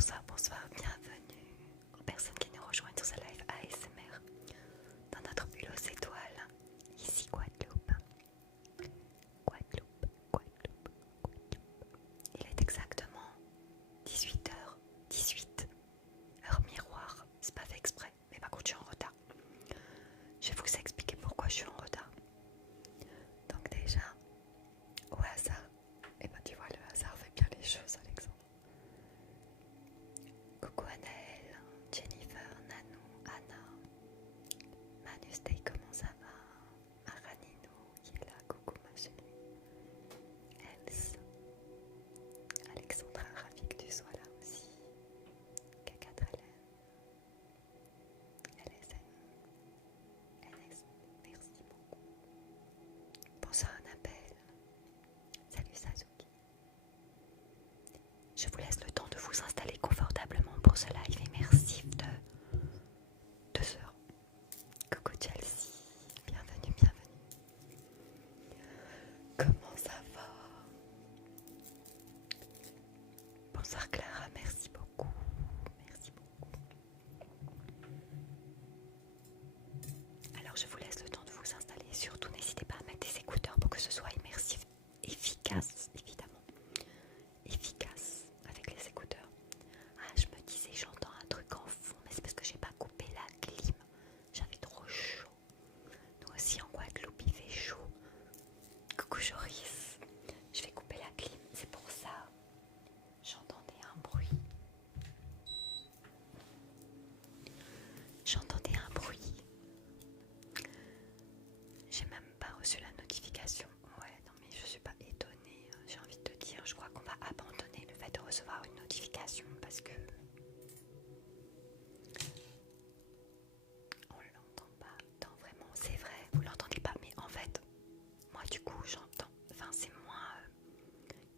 Bonsoir, bonsoir, bienvenue aux personnes qui nous rejoignent sur ce live ASMR dans notre bulle aux étoiles, ici Guadeloupe. Il est exactement 18h18, heure miroir, c'est pas fait exprès, mais par contre je suis en retard. Je vais vous expliquer pourquoi je suis en retard. Donc déjà, au hasard, et ben tu vois le hasard fait bien les choses Alexandre. Coucou Anaël, Jennifer, Nanou, Anna, Manustay, comment ça va? Maranino qui est là, coucou ma chérie. Els, Alexandra, ravie que tu sois là aussi. Cacatrelène, LSN, LS, merci beaucoup. Bonsoir Annabelle, salut Sasuke. Je vous laisse le temps de vous installer confortablement pour ce live immersif de 2 heures. Coucou Chelsea, bienvenue, bienvenue. Comment ça va? Bonsoir Clara, merci beaucoup. Merci beaucoup. Alors je vous laisse le temps de vous installer. Surtout n'hésitez pas à mettre des écouteurs pour que ce soit immersif, efficace évidemment. Efficace avec les écouteurs. Ah, je me disais, j'entends un truc en fond, mais c'est parce que j'ai pas coupé la clim. J'avais trop chaud. Nous aussi en Guadeloupe, il fait chaud. Coucou Joris. Je vais couper la clim, c'est pour ça. J'entendais un bruit. J'entendais un bruit. J'ai même pas reçu la notification. Ouais, non mais je suis pas étonnée. J'ai envie de te dire, je crois qu'on va abandonner le fait de recevoir une notification parce que on l'entend pas. Non, vraiment, c'est vrai, vous l'entendez pas, mais en fait, moi du coup j'entends. Enfin, c'est moins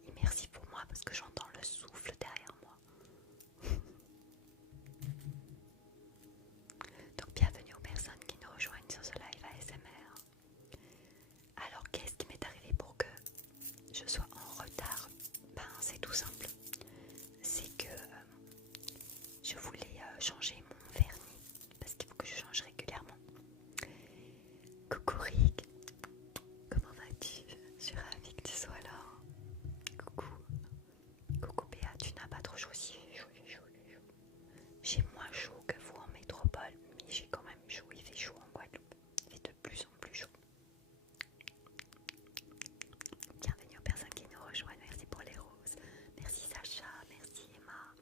immersif pour moi parce que j'entends le souffle derrière moi. Donc bienvenue aux personnes qui nous rejoignent sur ce live ASMR. Alors qu'est-ce qui m'est arrivé pour que je sois en retard? Ben c'est tout simple. C'est que je voulais changer mon vernis parce qu'il faut que je change régulièrement. Coucou Rick, comment vas-tu? Je suis ravie que tu sois là. Coucou. Coucou Béa, tu n'as pas trop chaud? Si, j'ai chaud. J'ai moins chaud que vous en métropole, mais j'ai quand même chaud, il fait chaud en Guadeloupe. Il fait de plus en plus chaud. Bienvenue aux personnes qui nous rejoignent, merci pour les roses. Merci Sacha, merci Emma.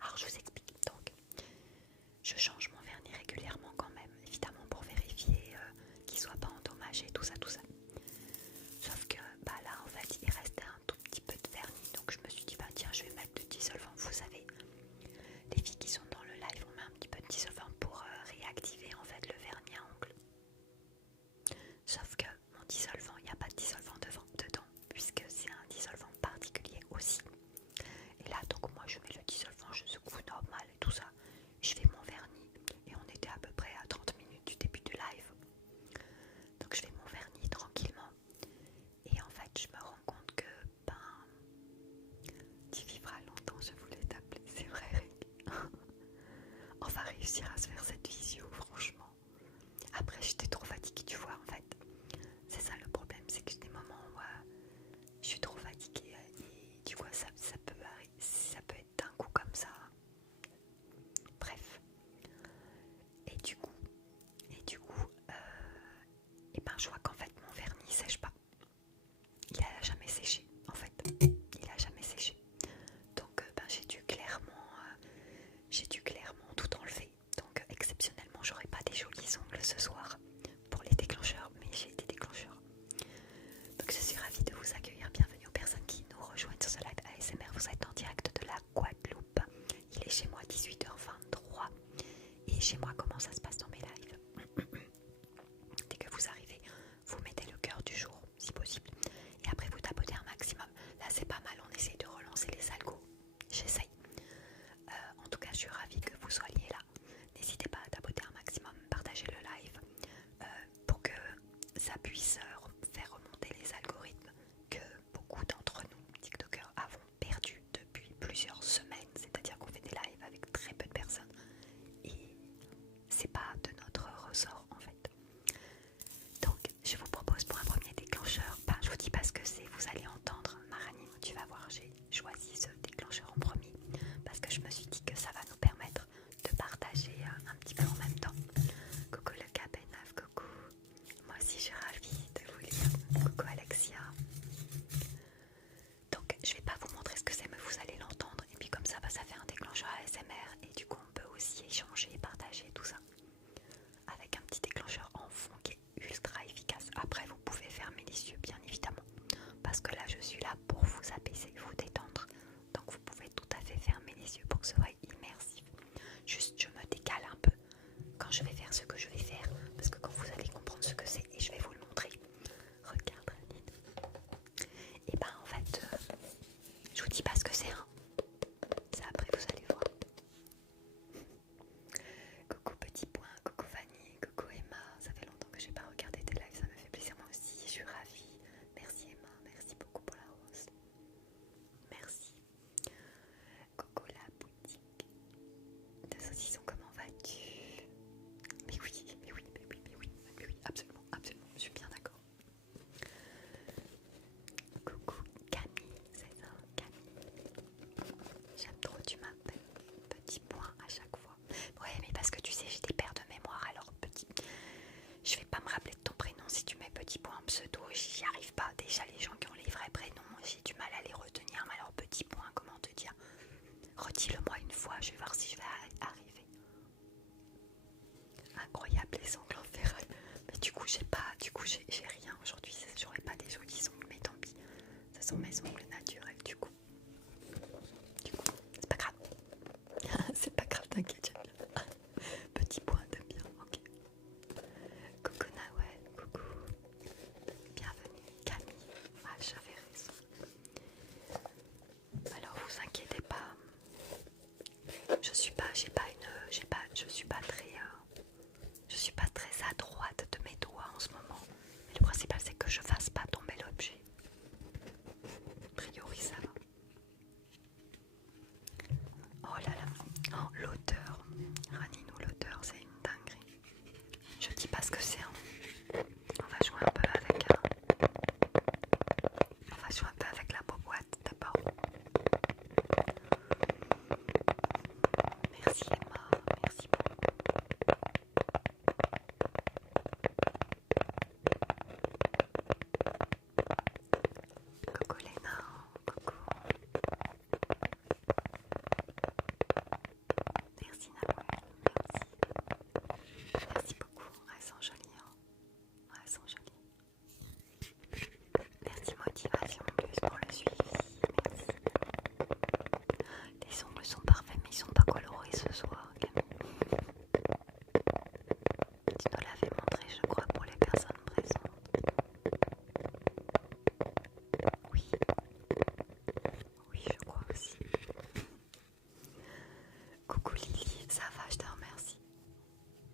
Alors je vous explique, donc je change mon vernis régulièrement quand même, évidemment pour vérifier qu'il soit pas endommagé, tout ça. Sauf que bah là en fait il restait un tout petit peu de vernis, donc je me suis dit bah tiens je vais mettre du dissolvant. Vous savez, les filles qui sont dans le live on met un petit peu de dissolvant pour réactiver en fait le vernis à ongles. Sauf que mon dissolvant, il n'y a pas de dissolvant dedans puisque c'est un dissolvant particulier aussi. Et là donc moi je mets le dissolvant, je secoue normal et tout ça. Je fais mon vernis et on était à peu près à 30 minutes du début du live. Donc je fais mon vernis tranquillement. Et en fait je me rends compte que tu vivras longtemps, je voulais t'appeler, c'est vrai Rick. On va réussir à se faire cette visio franchement. Après j'étais trop fatiguée, tu vois en fait. C'est ça le problème, c'est que des moments où je suis trop fatiguée et tu vois ça peut être d'un coup comme ça. Bref. Et du coup, et ben je vois qu'en fait mon vernis sèche pas. Il a jamais séché en fait. Il a jamais séché. Donc ben, j'ai dû clairement tout enlever. Donc exceptionnellement j'aurai pas des jolis ongles ce soir pour les déclencheurs, mais j'ai des déclencheurs. Donc je suis ravie de vous accueillir. Bienvenue aux personnes qui nous rejoignent sur ce live ASMR. Vous êtes en direct de la Guadeloupe. Il est chez moi 18h23. Et chez moi comment ça se passe dans mes lives? Dès que vous arrivez, vous mettez le cœur du jour si possible. Et après vous tapotez un maximum. Là c'est pas mal, on essaye de relancer les algos. J'essaye. En tout cas je suis ravie que vous soyez là. N'hésitez pas à tapoter un maximum, partagez le live pour que ça puisse faire remonter les algorithmes que beaucoup d'entre nous, TikTokers, avons perdu depuis plusieurs semaines. C'est-à-dire qu'on fait des j'ai rien aujourd'hui, j'aurais pas des jolis ongles, mais tant pis. Ce sont mes ongles naturels du coup. C'est pas grave. C'est pas grave, t'inquiète, j'aime bien. Petit point de bien, ok. Coucou Nawel, coucou. Bienvenue Camille. Ah, j'avais raison. Alors vous inquiétez pas. Je suis pas très à droite de mes doigts en ce moment. Mais le principal c'est que je fasse pas tomber l'objet. A priori ça va. Oh là là, oh, l'odeur, Raninou, l'odeur, c'est une dinguerie. Je dis pas ce que c'est. Hein. On va jouer un peu avec. On va jouer un peu avec la boîte d'abord. Merci Emma, merci beaucoup. Coucou Léna, coucou. Merci Nawel, merci. Merci beaucoup, elles sont jolies. Hein. Elles sont jolies. Merci Motivation Plus pour le suivi, merci. Les ongles sont parfaits mais ils sont pas colorés ce soir, Camille. Tu nous l'avais montré je crois pour les personnes présentes. Oui, oui je crois aussi. Coucou Lily, ça va, je te remercie.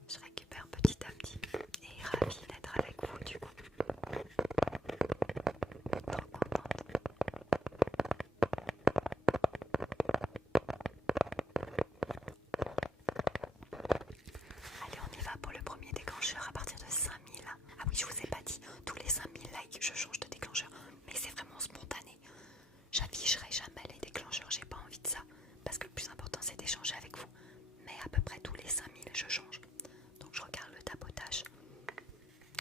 Je récupère petit à petit et ravie d'être avec vous du coup. Trop contente. Allez, on y va pour le premier déclencheur à partir de 5000. Ah oui, je vous ai pas dit, tous les 5000 likes, je change de déclencheur. Mais c'est vraiment spontané. J'afficherai jamais les déclencheurs, j'ai pas envie de ça. Parce que le plus important, c'est d'échanger avec vous. Mais à peu près tous les 5000, je change. Donc je regarde le tapotage.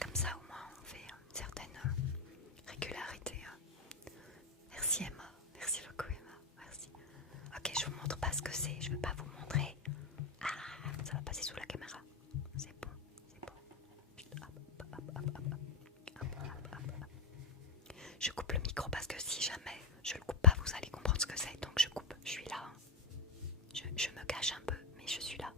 Comme ça, au moins, on fait une certaine régularité. Merci Emma. Merci beaucoup Emma. Merci. Ok, je vous montre pas ce que c'est. Je veux pas vous montrer. Ah, ça va passer sous la caméra. C'est bon, c'est bon. Je coupe le micro parce que si jamais je le coupe pas, vous allez comprendre ce que c'est. Donc je coupe. Je suis là. Hein. Je me cache un peu, mais je suis là.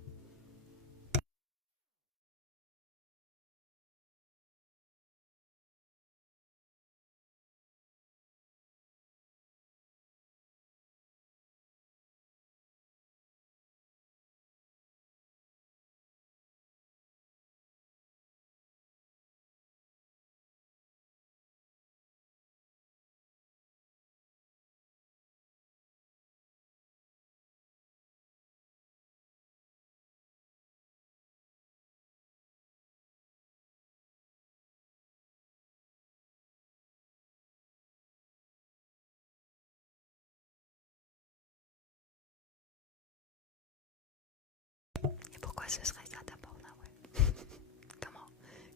Et pourquoi ce serait ça d'abord là, ouais.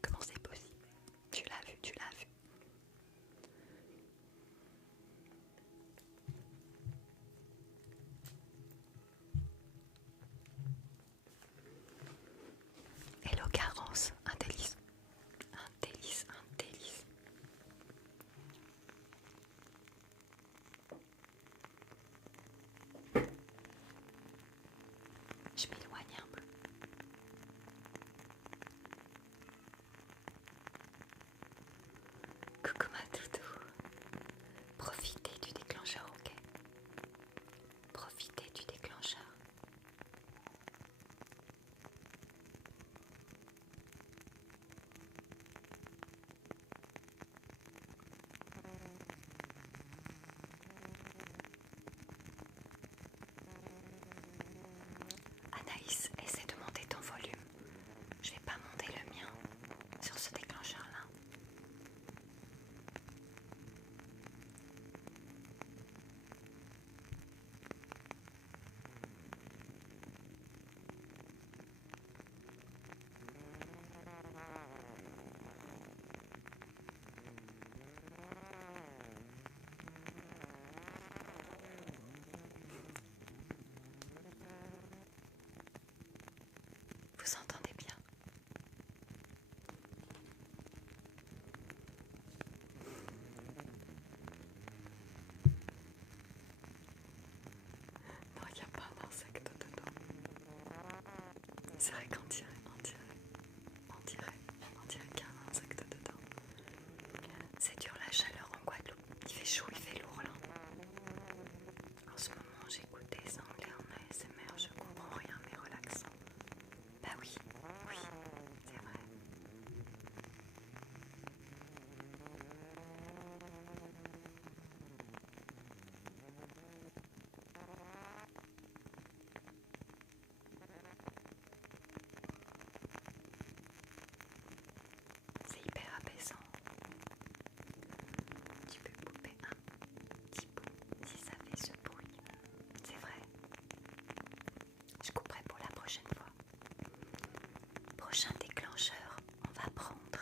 Comment c'est possible? Tu l'as vu, tu l'as vu. Hello Carence, un délice. Un délice, un délice. Je m'éloigne un peu. Coucou ma toutou. Profitez du déclencheur, ok? Profitez du déclencheur. Anaïs, essaie de monter ton volume. Je vais pas monter le mien sur ce déclencheur-là. C'est vrai qu'on dirait qu'il y a un insecte dedans. C'est dur la chaleur en Guadeloupe. Il fait chaud, il fait lourd là. En ce moment, j'écoute des anglais en ASMR. Je comprends rien, mais relaxant. Bah oui, c'est vrai. C'est hyper apaisant. Tu peux couper un petit bout si ça fait ce bruit. C'est vrai. Je couperai pour la prochaine fois. Prochain déclencheur, on va prendre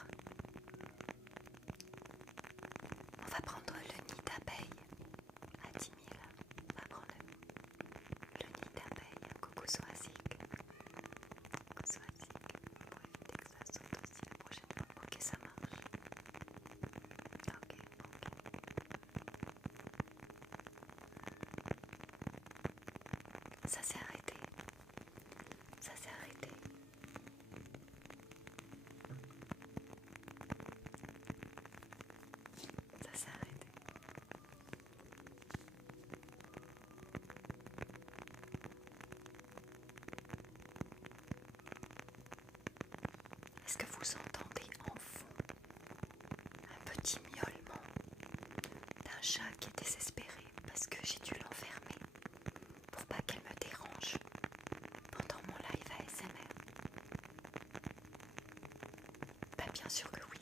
le nid d'abeille à 10 000. On va prendre le nid d'abeille. Coucou Soazic. Coucou Soazic. Pour éviter que ça saute aussi la prochaine fois. Ok, ça marche. Ok. Ça s'est arrêté. Ça s'est arrêté. Ça s'est arrêté. Est-ce que vous entendez en fond un petit miaulement d'un chat qui est désespéré parce que j'ai dû l'enfermer pour pas qu'elle me dérange pendant mon live ASMR? Bah bien sûr que oui.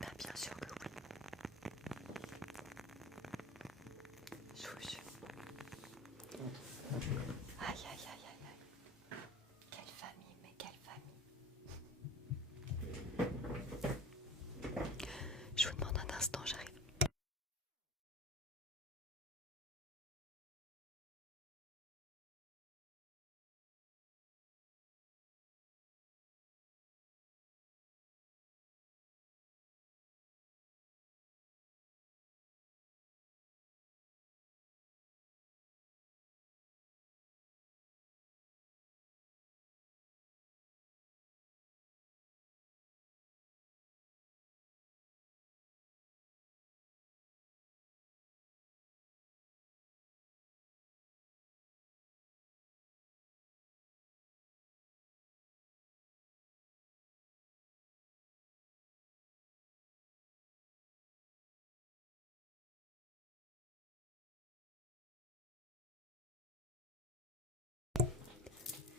Bah bien sûr que oui. Je vous jure. Aïe aïe aïe aïe aïe. Quelle famille, mais quelle famille. Je vous demande un instant, j'arrive.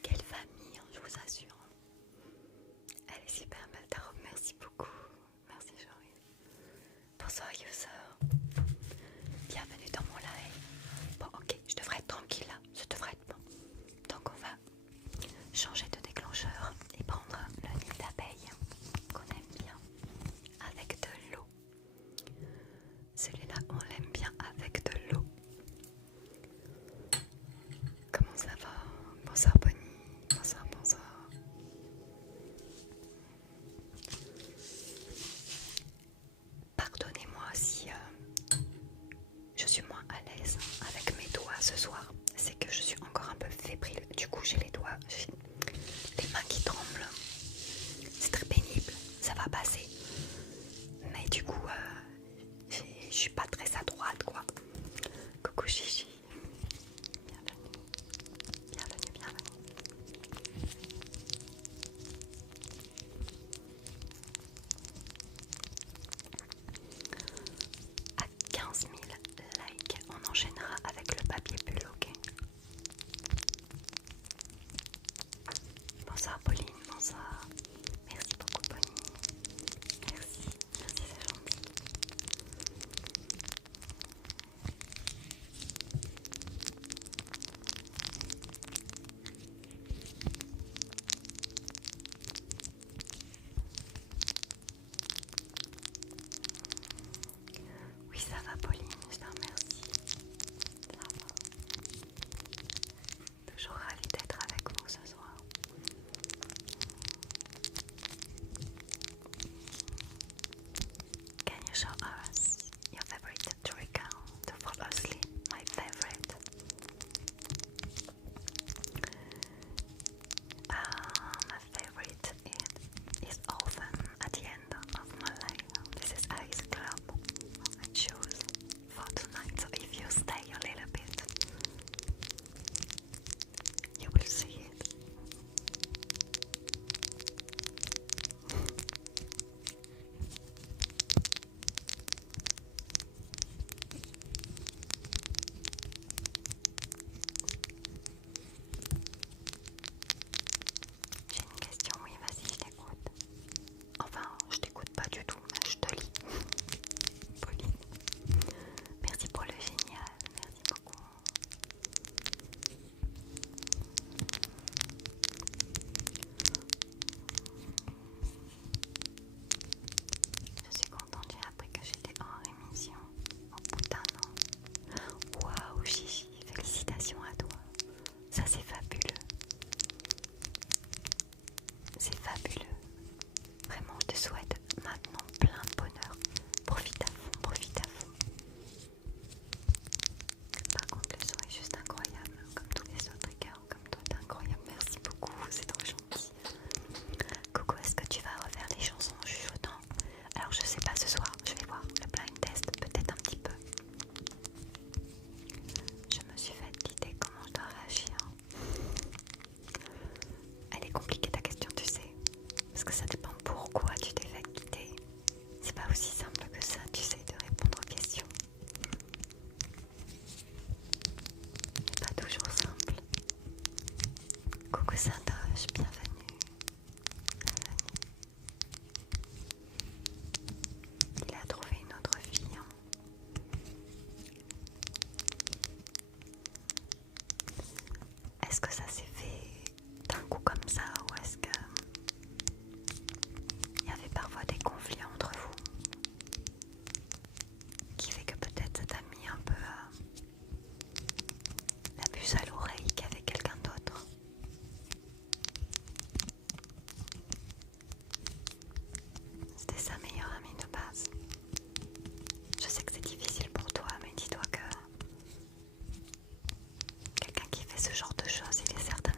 Quelle famille, hein, je vous assure. Elle est super belle ta robe, merci beaucoup. Merci Jory. Bonsoir user. Bienvenue dans mon live. Bon ok, je devrais être tranquille là, ça devrait être bon. Donc on va changer de déclencheur et prendre le nid d'abeille qu'on aime bien avec de l'eau. Celui-là on l'aime bien avec de l'eau. Comment ça va? Bonsoir Bonnie, bonsoir. Pardonnez-moi si je suis moins à l'aise avec mes doigts ce soir. C'est que je suis encore un peu fébrile. Du coup j'ai les mains qui tremblent. C'est très pénible, ça va passer. Mais du coup, je suis pas très à droite quoi. Coucou Gigi. Bienvenue. À 15 000 likes, on enchaînera avec le papier pull, ok? Bonsoir Pauline, bonsoir. Merci beaucoup Bonnie. Merci, c'est gentil. je sais pas ce soir, je vais voir le blind test, peut-être un petit peu. Je me suis fait l'idée comment je dois réagir. Elle est compliquée ta question, tu sais, parce que ça dépend pourquoi tu t'es fait quitter. C'est pas aussi simple que ça, tu sais, de répondre aux questions. C'est pas toujours simple. Coucou Saintoche, bienvenue. Il a trouvé une autre fille. Hein. Est-ce que ça s'est fait d'un coup comme ça ou est-ce que il y avait parfois des conflits entre vous qui fait que peut-être ça t'a mis un peu la puce à l'oreille qu'avec quelqu'un d'autre? C'était sa meilleure amie de base. Je sais que c'est difficile pour toi, mais dis-toi que quelqu'un qui fait ce genre de choses, il est certainement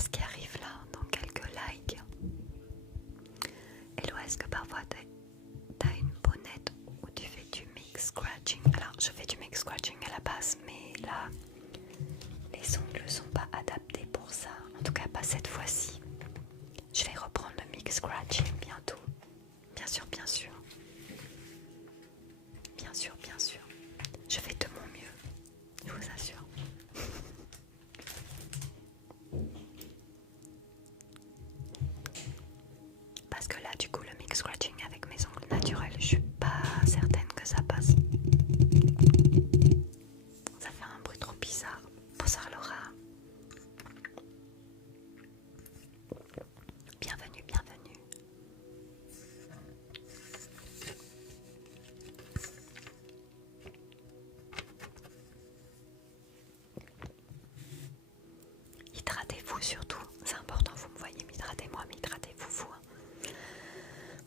ce qui arrive là, dans quelques likes. Hello, est-ce que parfois t'as une bonnette où tu fais du mix scratching? Alors, je fais du mix scratching à la base, mais là, les ongles ne sont pas adaptés pour ça. En tout cas, pas cette fois-ci. Je vais reprendre le mix scratching bientôt. Bien sûr, bien sûr. Bien sûr, bien sûr. Je fais de mon mieux, je vous assure. Parce que là, du coup, le mix scratching avec mes ongles naturels, je suis pas certaine que ça passe. Ça fait un bruit trop bizarre. Bonsoir Laura. Bienvenue, bienvenue. Hydratez-vous surtout, c'est important, vous me voyez m'hydrater-moi, m'hydratez-vous vous.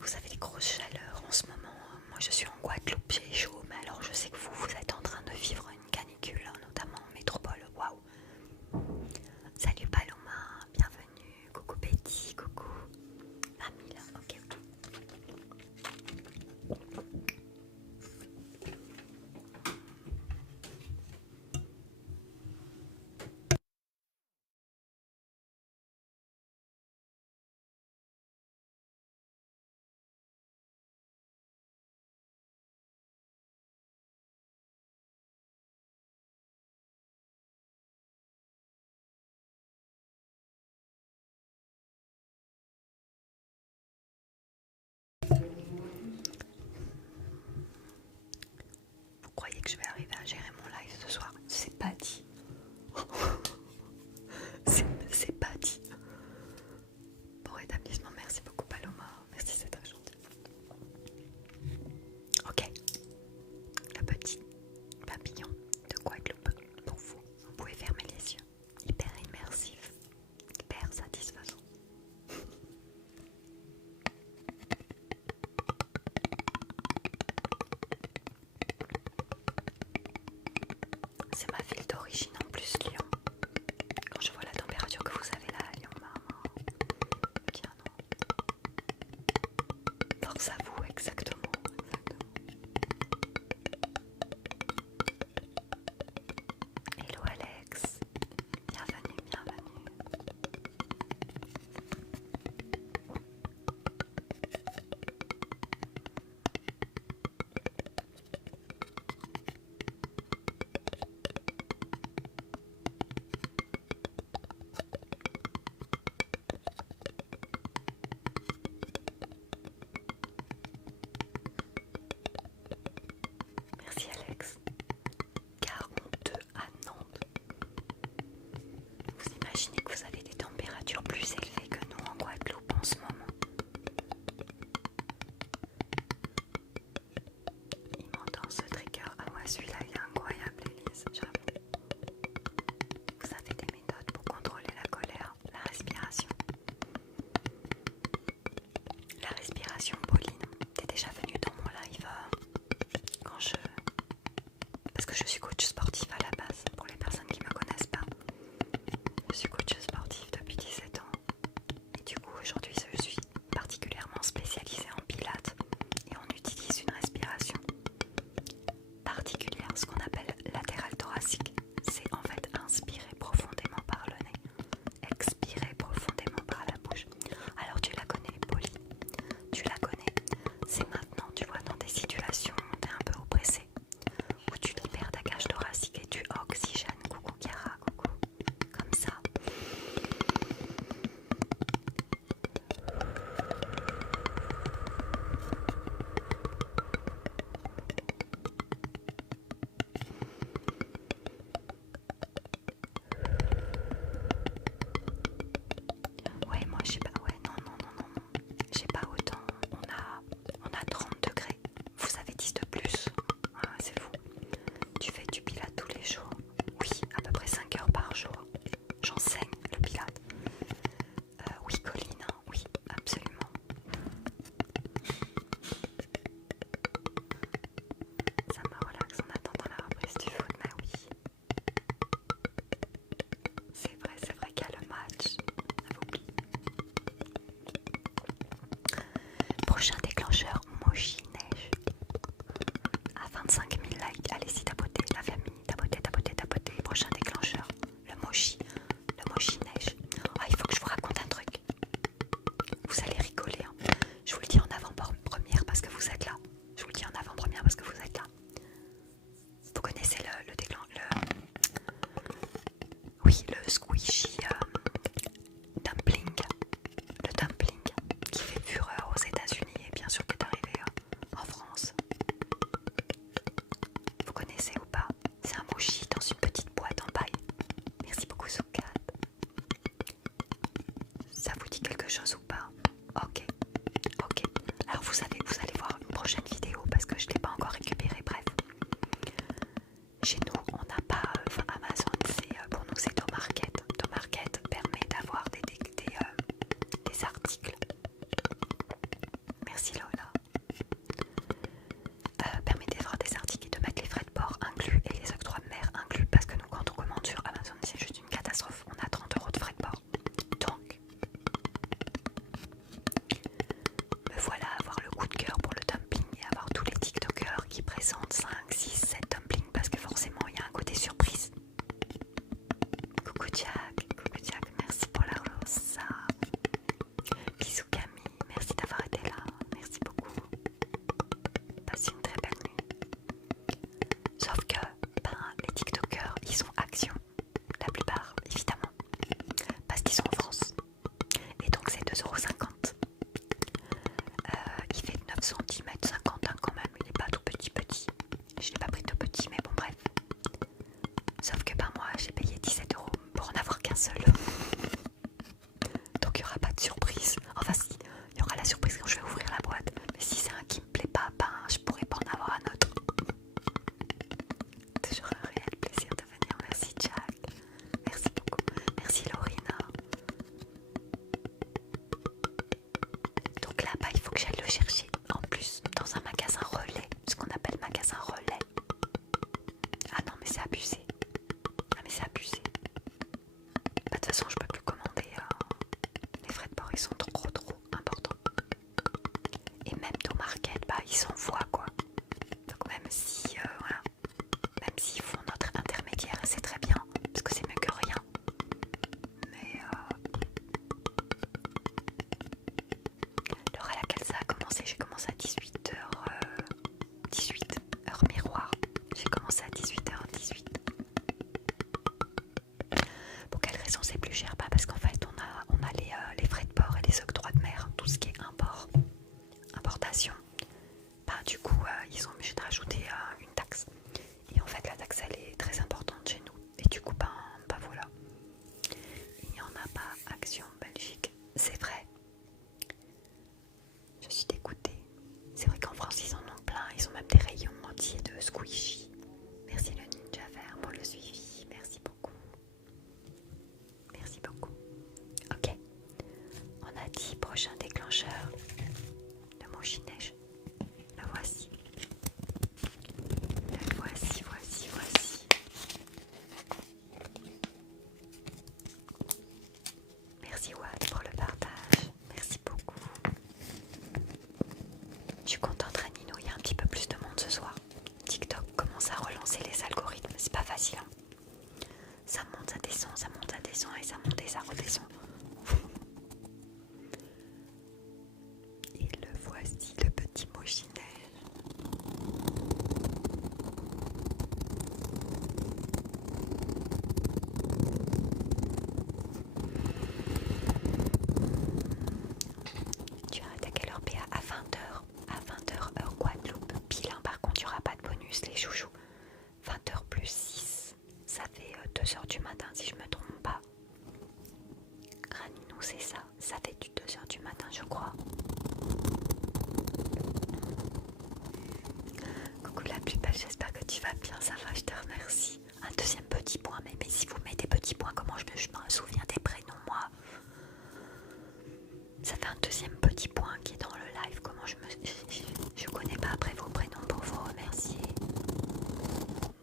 Vous avez des grosses chaleurs en ce moment. Moi je suis en Guadeloupe, j'ai chaud, mais alors je sais que vous êtes en train de vivre une canicule, notamment en métropole. Waouh! Salut Paloma, bienvenue. Coucou Betty, coucou Amila, ok. Vous croyez que je vais arriver à gérer mon live ce soir? C'est pas dit. C'est pas dit. Bon rétablissement, merci beaucoup Paloma. Merci, c'est très gentil. Ok. Le petit papillon de Guadeloupe pour vous. Vous pouvez fermer les yeux. Hyper immersif. Hyper satisfaisant. C'est ma ville d'origine en plus, Lyon. Quand je vois la température que vous avez là à Lyon, maman, tiens non. Force à vous, exactement. Hello Alex, bienvenue, bienvenue. Merci Alex. 42 à Nantes. Vous imaginez que vous avez des températures plus élevées que nous en Guadeloupe en ce moment? Il m'entend ce trigger. Ah ouais, celui-là il est incroyable Elise, j'avoue. Vous avez des méthodes pour contrôler la colère, la respiration. La respiration, Pauline, t'es déjà venue dans mon live quand parce que je suis coach sportif à la base, pour les personnes qui ne me connaissent pas. Je suis coach sportif depuis 17 ans. Et du coup, aujourd'hui, je suis particulièrement spécialisée en pilates. Et on utilise une respiration particulière, ce qu'on appelle latérale thoracique. C'est en fait inspirer profondément par le nez, expirer profondément par la bouche. Alors tu la connais, Pauline, tu la connais. C'est maintenant, tu vois, dans des situations où tu es un peu oppressé, où tu libères ta cage thoracique et tu oxygènes. Coucou Chiara, coucou. Comme ça, quelque chose ou pas? Ok, ok. Alors vous allez voir une prochaine vidéo parce que je ne l'ai pas encore récupérée. Bref, chez nous, on n'a pas, Amazon, pour nous c'est Domarket. Domarket permet d'avoir des articles. Merci Lola. Permet d'avoir des articles et de mettre les frais de port inclus et les octrois de mer inclus parce que nous quand on commande sur Amazon c'est juste une catastrophe. On a 30 € de frais de port. Donc, me voilà à avoir le coup de cœur pour le dumpling et avoir tous les TikTokers qui présentent 5, 6, 7 dumplings parce que forcément il y a un côté surprise. Coucou Jack, merci pour la rosa. Bisous Camille, merci d'avoir été là, merci beaucoup. Passe une très belle nuit. Sauf que les TikTokers ils sont action, la plupart évidemment, parce qu'ils sont en France. Et donc c'est 2,50 €. Il fait 9 cm 50 quand même, il n'est pas tout petit. Je l'ai pas pris tout petit mais bon bref. Sauf que moi j'ai payé 17 € pour en avoir qu'un seul. Donc il n'y aura pas de surprise. Enfin si, il y aura la surprise quand je vais ouvrir la boîte. Mais si c'est un qui me plaît pas, je pourrais pas en avoir un autre. Toujours un réel plaisir de venir. Merci Jack. Merci beaucoup. Merci Lorina. Donc là-bas il faut que j'aille le chercher. En plus dans un magasin relais. Ce qu'on appelle magasin relais. Ah non mais c'est abusé. Ah mais c'est abusé. De toute façon je peux plus commander. Les frais de port ils sont trop importants. Et même au market, ils s'envoient quoi. Donc même si voilà, même s'ils font notre intermédiaire, c'est très bien, parce que c'est mieux que rien. Mais l'heure à laquelle ça a commencé, j'ai commencé à 18h18, heure miroir. J'ai commencé à 18h18. Pour quelle raison c'est plus cher? Parce qu'en fait on a les frais de port et les octrois de mer, tout ce qui est importation. Du coup ils ont obligé de rajouter une taxe. Et en fait la taxe elle est très importante chez nous. Et du coup voilà. Il n'y en a pas Action Belgique. C'est vrai. Je suis dégoûtée. C'est vrai qu'en France ils en ont plein. Ils ont même des rayons entiers de squishy. Merci le Ninja Vert pour le suivi. Merci beaucoup. Merci beaucoup. Ok. On a dit prochain déclencheur. Le Mochi-Neige. Le voici. Le voici. Merci Watt pour le partage. Merci beaucoup. Je suis contente Ranino, il y a un petit peu plus de monde ce soir. TikTok commence à relancer les algorithmes, c'est pas facile. Ça monte, ça descend et ça monte et ça redescend. Et le voici, le petit Mochi-Neige. Tu arrêtes à quelle heure PA? À 20h. À 20h heure Guadeloupe. Pile, par contre, il n'y aura pas de bonus, les chouchous. 20h plus 6. Ça fait 2h du matin, si je me trompe pas. Raninou, c'est ça. Ça fait du 2h du matin, je crois. Coucou la plus belle, j'espère que tu vas bien. Ça va, je te remercie. Un deuxième petit point, mais si vous mettez petits points, comment je me souviens des prénoms, moi? Ça fait un deuxième petit point qui est dans le live. Comment je connais pas après vos prénoms pour vous remercier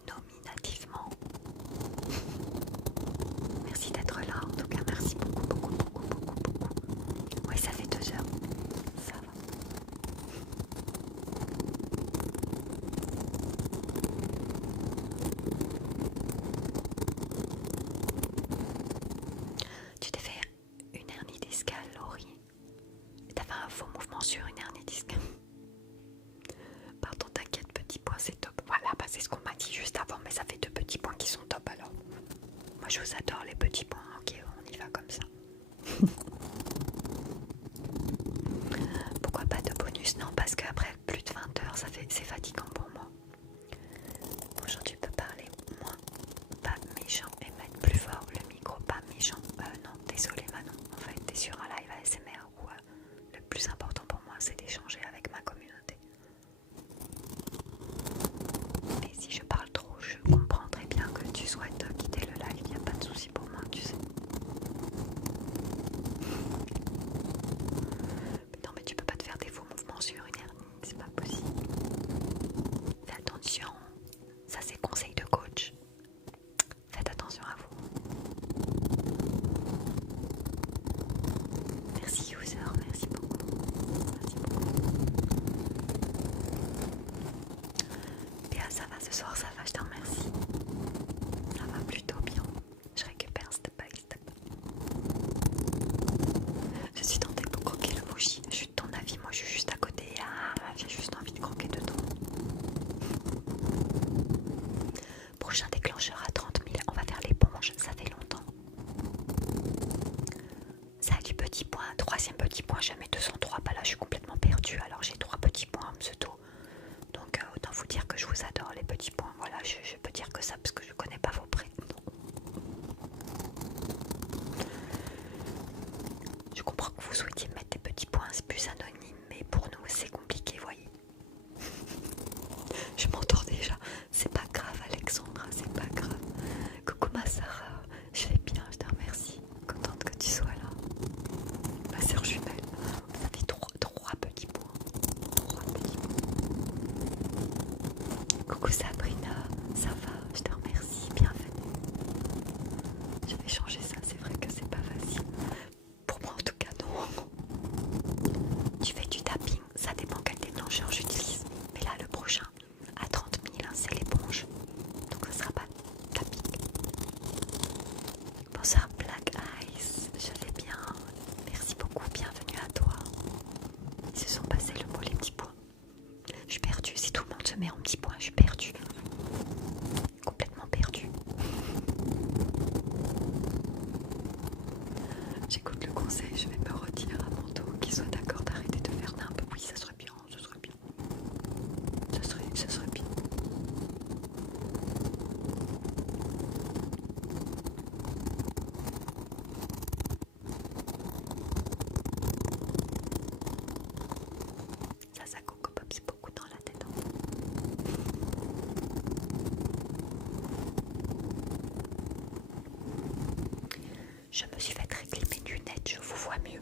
nominativement. Merci d'être là. En tout cas, merci beaucoup. Oui, ça fait 2 heures. Ça va. Tu t'es fait une hernie discale, Laurie? T'as fait un faux mouvement sur une hernie discale. Pardon, t'inquiète, petit point, c'est top. Voilà, c'est ce qu'on m'a dit juste avant, mais ça fait 2 petits points qui sont top alors. Moi je vous adore les petits points, ok, on c'est d'échanger avec ma communauté. Mais si je parle trop, je comprends très bien que tu souhaites quitter le live, il n'y a pas de souci pour moi, tu sais. Mais non, mais tu peux pas te faire des faux mouvements sur une hernie, c'est pas possible. Fais attention, ça c'est conseil de coach. Faites attention à vous. Merci user, merci beaucoup. Merci beaucoup. Bien, ça va ce soir, ça va, je te remercie. Ça va plutôt bien. Je récupère step by step. Je suis tentée pour croquer le mochi. Je suis de ton avis, moi je suis juste à côté. J'ai juste envie de croquer dedans. Prochain déclencheur à 30 000, on va faire l'éponge, ça fait longtemps. Ça a du petit point, troisième petit point, jamais 203, bah là je suis complètement perdue, alors j'ai 3 petits points en pseudo. Donc autant vous dire que je vous adore les petits points, voilà, je peux dire que ça parce que je connais pas vos prénoms. Je comprends que vous souhaitiez mettre des petits points, c'est plus anonyme, mais pour nous c'est compliqué, voyez. Je m'entends déjà, c'est pas grave Alexandra, c'est pas grave. Coucou ma Sarah, je vais bien, je te remercie, contente que tu sois là. Ma sœur jumelle, ça fait 3 petits points. 3 petits points. Coucou Sabrina, ça va, je te remercie, bienvenue. Je vais changer ça, c'est vrai que c'est pas facile. Pour moi en tout cas non. Tu fais du tapping, ça dépend quel déclencheur j'utilise. Mais là le prochain, à 30 000, c'est l'éponge. Donc ça sera pas tapping. Bonsoir Black Ice, je vais bien. Merci beaucoup, bienvenue à toi. Ils se sont passés le mot les petits points. Je suis perdue, si tout le monde se met en petits points, je suis perdue. Complètement perdue. J'écoute le conseil, je vais me retirer à mon tour, qu'il soit d'accord d'arrêter de faire n'importe. Oui, ça serait bien, ce serait bien. Ce serait bien. Ça Coco Pop, c'est beaucoup dans la tête. Je me suis fait régler mes lunettes, je vous vois mieux.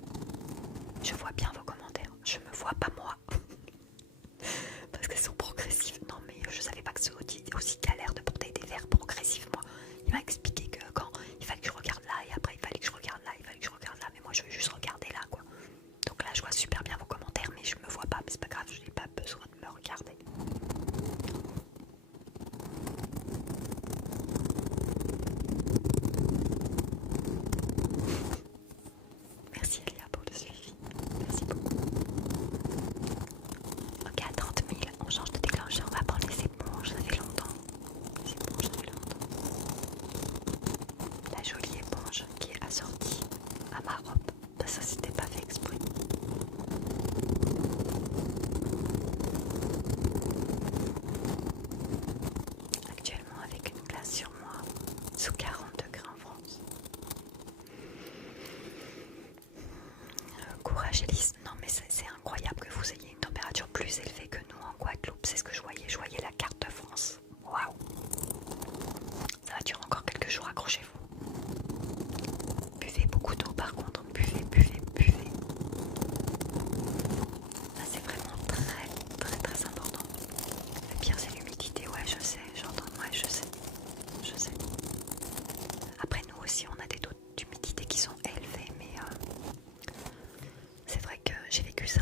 Je vois bien vos commentaires, je me vois pas moi. Parce qu'elles sont progressives. Non mais je savais pas que c'est aussi galère de porter des verres progressivement. Il m'a expliqué que quand il fallait que je regarde là et après il fallait que je regarde là, il fallait que je regarde là. Mais moi je veux juste regarder là quoi. Donc là je vois super bien vos commentaires mais je me vois pas. Mais c'est pas grave, je n'ai pas besoin de me regarder. Merci Elia pour le suivi. Merci beaucoup. Ok, à 30 000, on change de déclencheur. On va prendre les éponges, ça fait longtemps. Les éponges, ça fait longtemps. La jolie éponge qui est assortie à ma robe. Ça, c'était pas fait exprès. Actuellement, avec une glace sur moi, sous 40 degrés en France. Courage Elise, non mais c'est incroyable que vous ayez une température plus élevée que nous en Guadeloupe, c'est ce que je voyais la carte de France. Waouh. Ça va durer encore quelques jours, accrochez-vous. Buvez beaucoup d'eau par contre, buvez. Là c'est vraiment très important. Le pire c'est l'humidité, ouais je sais, j'entends, ouais je sais. Après nous aussi on a des taux d'humidité qui sont élevés, mais c'est vrai que j'ai vécu ça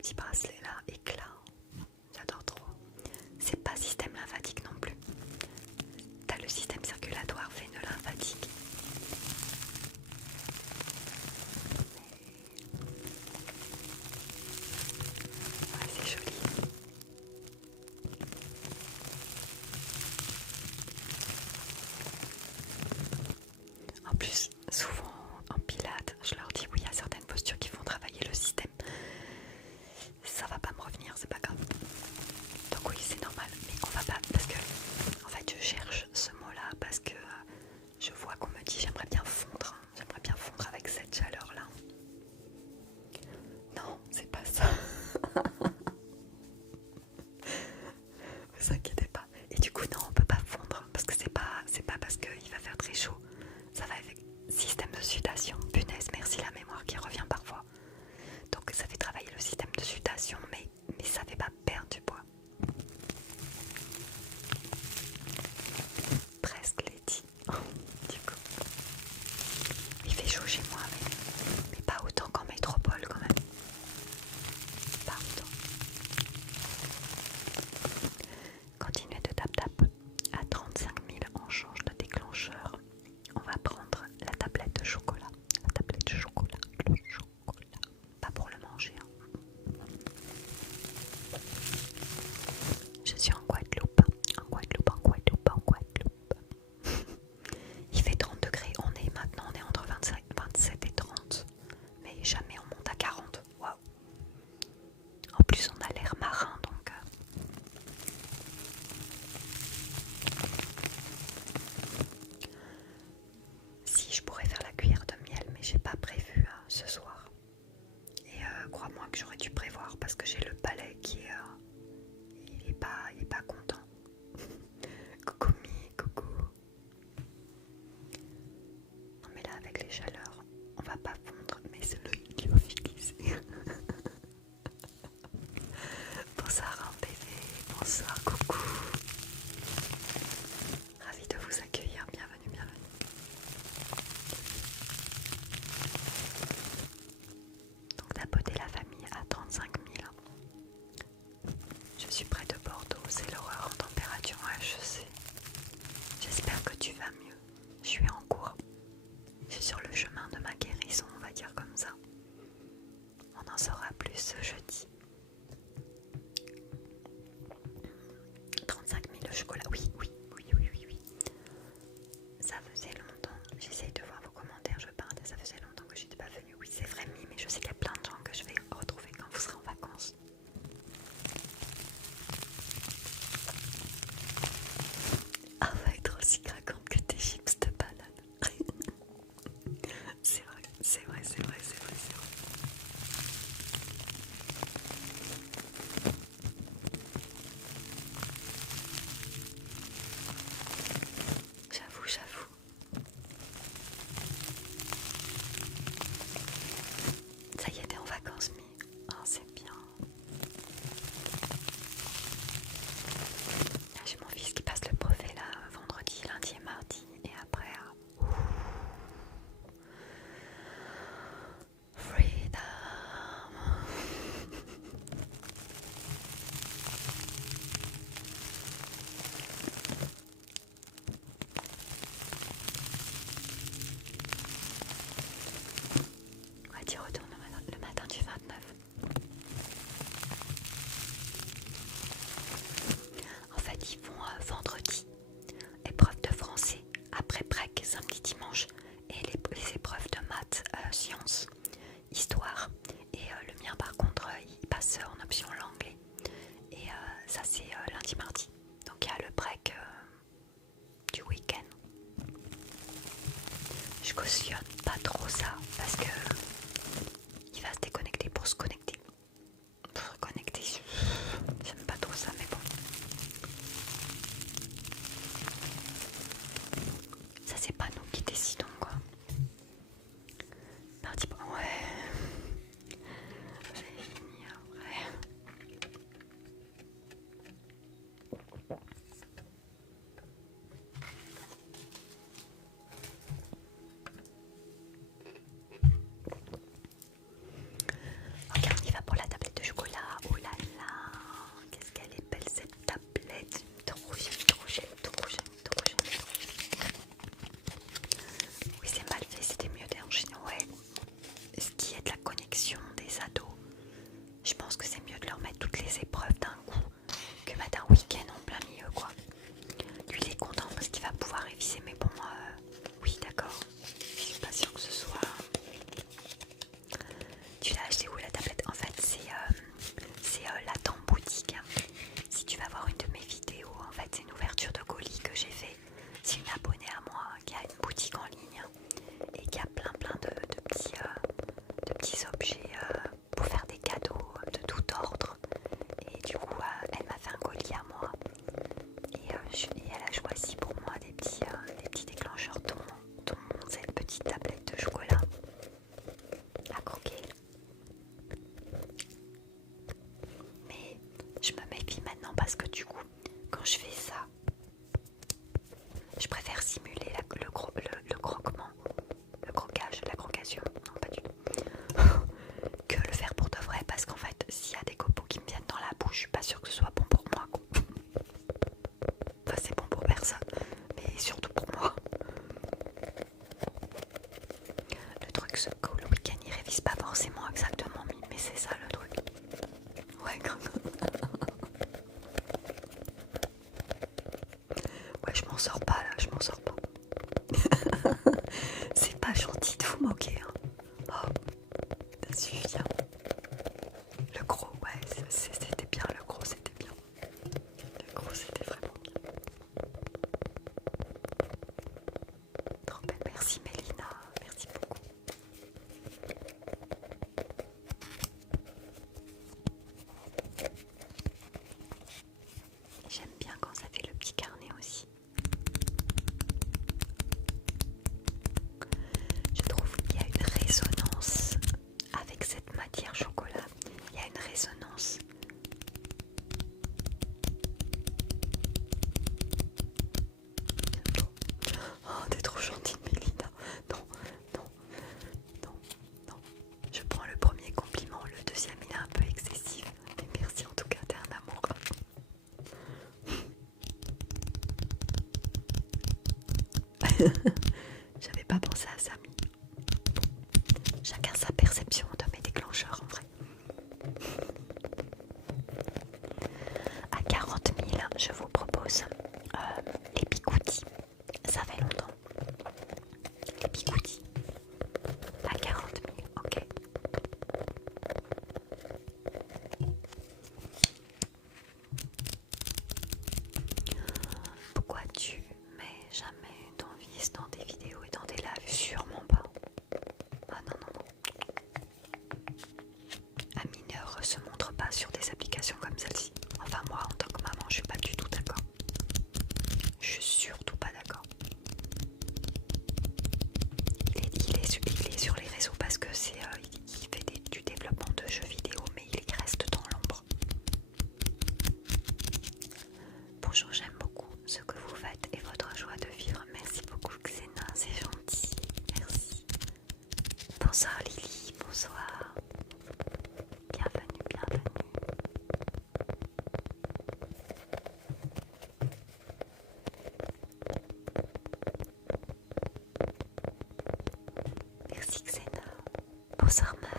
petit bracelet là, éclat. J'adore trop. C'est pas système lymphatique non plus. T'as le système circulatoire véno-lymphatique. Ouais, c'est joli. En plus, souvent en pilates, je leur dis oui, il y a certaines postures qui vont travailler le système. Ça va pas me revenir, c'est pas grave. Donc oui, c'est normal, mais on va pas, parce que en fait je cherche ce mot là parce que je vois qu'on me dit j'aimerais bien fondre, hein. J'aimerais bien fondre avec cette chaleur là. Non, c'est pas ça. Vous inquiétez pas. Et du coup non, on peut pas fondre parce que c'est pas parce qu'il va faire très chaud. Ça va avec système de sudation. Punaise, merci la mémoire qui revient parfois. Donc ça fait travailler le système de sudation, mais ça fait pas perdre du poids. Presque les dit. Du coup, il fait chaud chez moi, mais pas autant qu'en métropole quand même. Pas autant. Continuez de tap-tap. À 35 000, on change de déclencheur. On va prendre la tablette de chocolat. La tablette de chocolat. Le chocolat. Pas pour le manger. Hein. Je suis en Guadeloupe. En Guadeloupe, en Guadeloupe, en Guadeloupe. Il fait 30 degrés. Maintenant, on est entre 27 et 30. Mais jamais on monte à 40. Waouh. En plus, on a l'air marin, donc... Si, je pourrais faire la cuillère de miel, mais j'ai pas prévu ce soir. Et crois-moi que j'aurais dû prévoir parce que j'ai le palais qui est... il est pas content. Coucou Mi, coucou. Non mais là, avec les chaleurs, on va pas fondre, mais c'est le lyophilisé. Bonsoir en bébé, bonsoir, coucou. Ravie de vous accueillir, bienvenue, bienvenue. Donc tapoter la famille à 35 000. Je suis près de Bordeaux, c'est l'horreur en température, ouais, je sais. J'espère que tu vas mieux. Je suis en cours. Je suis sur le chemin de ma guérison, on va dire comme ça. On en saura plus ce jeudi. 35 000 le chocolat, oui. Ça faisait longtemps, j'essaye de voir vos commentaires, je parle, ça faisait longtemps que j'étais pas venue. Oui, c'est vrai, mais je sais qu'il y a plein de gens que je vais retrouver quand vous serez en vacances. Ah, on va être aussi craquante que tes chips de banane. C'est vrai, c'est vrai, c'est vrai, c'est vrai, c'est vrai. c'est ça le truc. Ouais, ouais, je m'en sors pas là, je m'en sors pas. C'est pas gentil de vous moquer, hein. Oh, ça suffit. Hein. Le gros, ouais, c'était bien, le gros, c'était bien. Le gros, c'était vraiment bien. Trop belle, merci Mélina, merci beaucoup. J'aime bien quand ça fait le petit carnet aussi. Je trouve qu'il y a une résonance avec cette matière chocolat. Il y a une résonance. Oh, t'es trop gentille, Mélina. Non, non, non, non. Je prends le premier compliment, le deuxième il est un peu excessif. Mais merci en tout cas, t'es un amour. J'avais pas pensé à ça, mais chacun sa perception de mes déclencheurs en vrai. À 40 000, je vous propose les bigoudis. Ça fait longtemps. Les bigoudis. À 40 000, ok. Pourquoi tu mets jamais ton vice dans tes vidéos et dans tes lives? Sûrement pas. Ah non, non, non. Un mineur se montre pas sur des applications comme celle-ci. Enfin moi, en tant que maman, je suis pas du tout d'accord. Je suis surtout pas d'accord. Il est sur les réseaux parce que il fait du développement de jeux vidéo, mais il reste dans l'ombre. Bonjour, j'aime beaucoup ce que vous faites et votre joie de vivre. Merci beaucoup Xena, c'est gentil. Merci. Bonsoir Lily, bonsoir. Bienvenue, bienvenue. Merci Xena. Bonsoir Mag.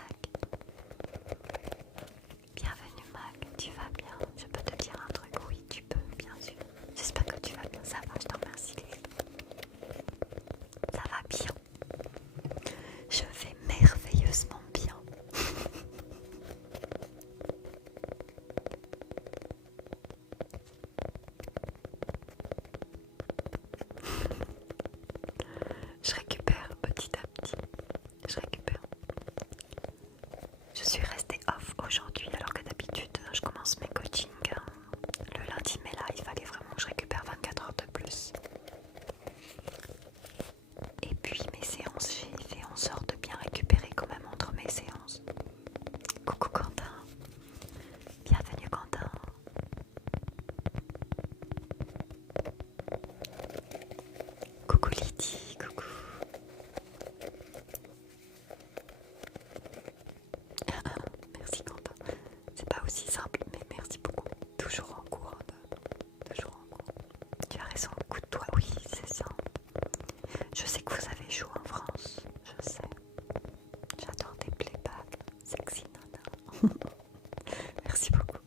Bienvenue Mag, tu vas bien? Je peux te dire un truc? Oui, tu peux, bien sûr. J'espère que tu vas bien, ça va, je te remercie Lily. Ça va bien. Je vais merveilleusement bien. Je récupère petit à petit. Je récupère. Je suis restée off aujourd'hui alors que d'habitude je commence mes coachings le lundi, mais là il fallait vraiment que je récupère 24 heures de plus. Et puis mes séances, j'ai fait en sorte de bien récupérer quand même entre mes séances. Coucou Quentin. Bienvenue Quentin. Coucou Lydie, coucou. Merci Quentin. C'est pas aussi simple, mais merci beaucoup. Toujours en cours. Toujours en cours. Tu as raison, écoute-toi, oui, c'est ça. Je sais que vous avez chaud en France. Je sais. J'adore tes playbacks. Sexy nana. Merci beaucoup.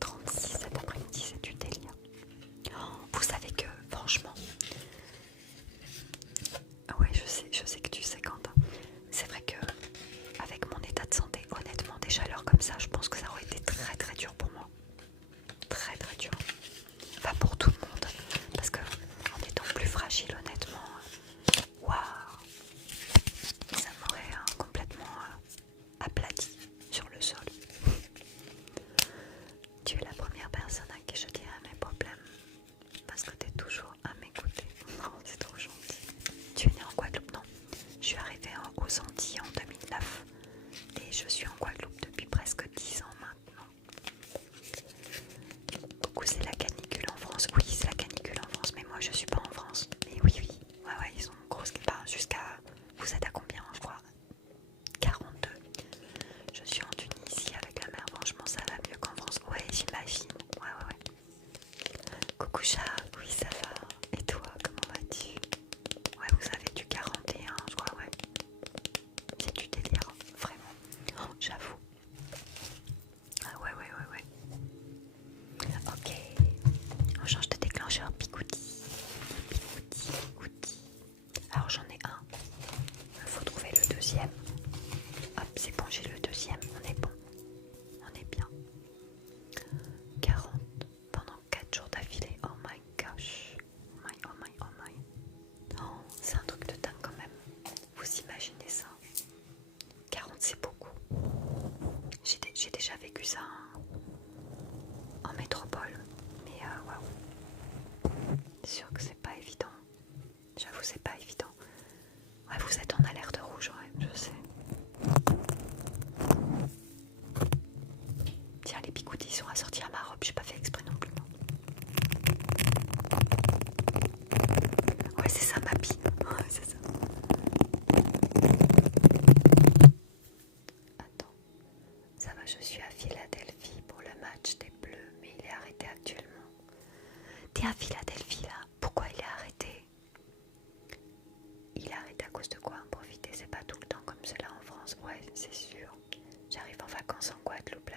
36 cet après-midi, c'est du délire. Vous savez que, franchement, ouais, je sais que tu sais Quentin. C'est vrai que avec mon état de santé, honnêtement, des chaleurs comme ça, je pense que ça aurait été très très dur pour moi. Très très dur. Enfin pour tout le monde. Parce que en étant plus fragile, honnêtement, waouh, ça m'aurait complètement aplati sur le sol. Tu es la première personne à qui je dirai mes problèmes. Parce que tu es toujours à m'écouter. Oh, c'est trop gentil. Tu es né en Guadeloupe? Non. Je suis arrivée aux Antilles en 2009. Et je suis en Guadeloupe depuis presque 10 ans maintenant. Coucou, c'est la canicule en France. Oui, c'est la canicule en France, mais moi je suis pas en France. Mais oui, oui. Ouais, ils ont une grosse... Bah, jusqu'à... Vous êtes à combien, je crois? 42. Je suis en Tunisie avec la mer. Franchement, ça va mieux qu'en France. Ouais, j'imagine. Ouais. Coucou chat. Oui, ça va. Et toi, comment vas-tu? Ouais, vous avez du 41, je crois, ouais.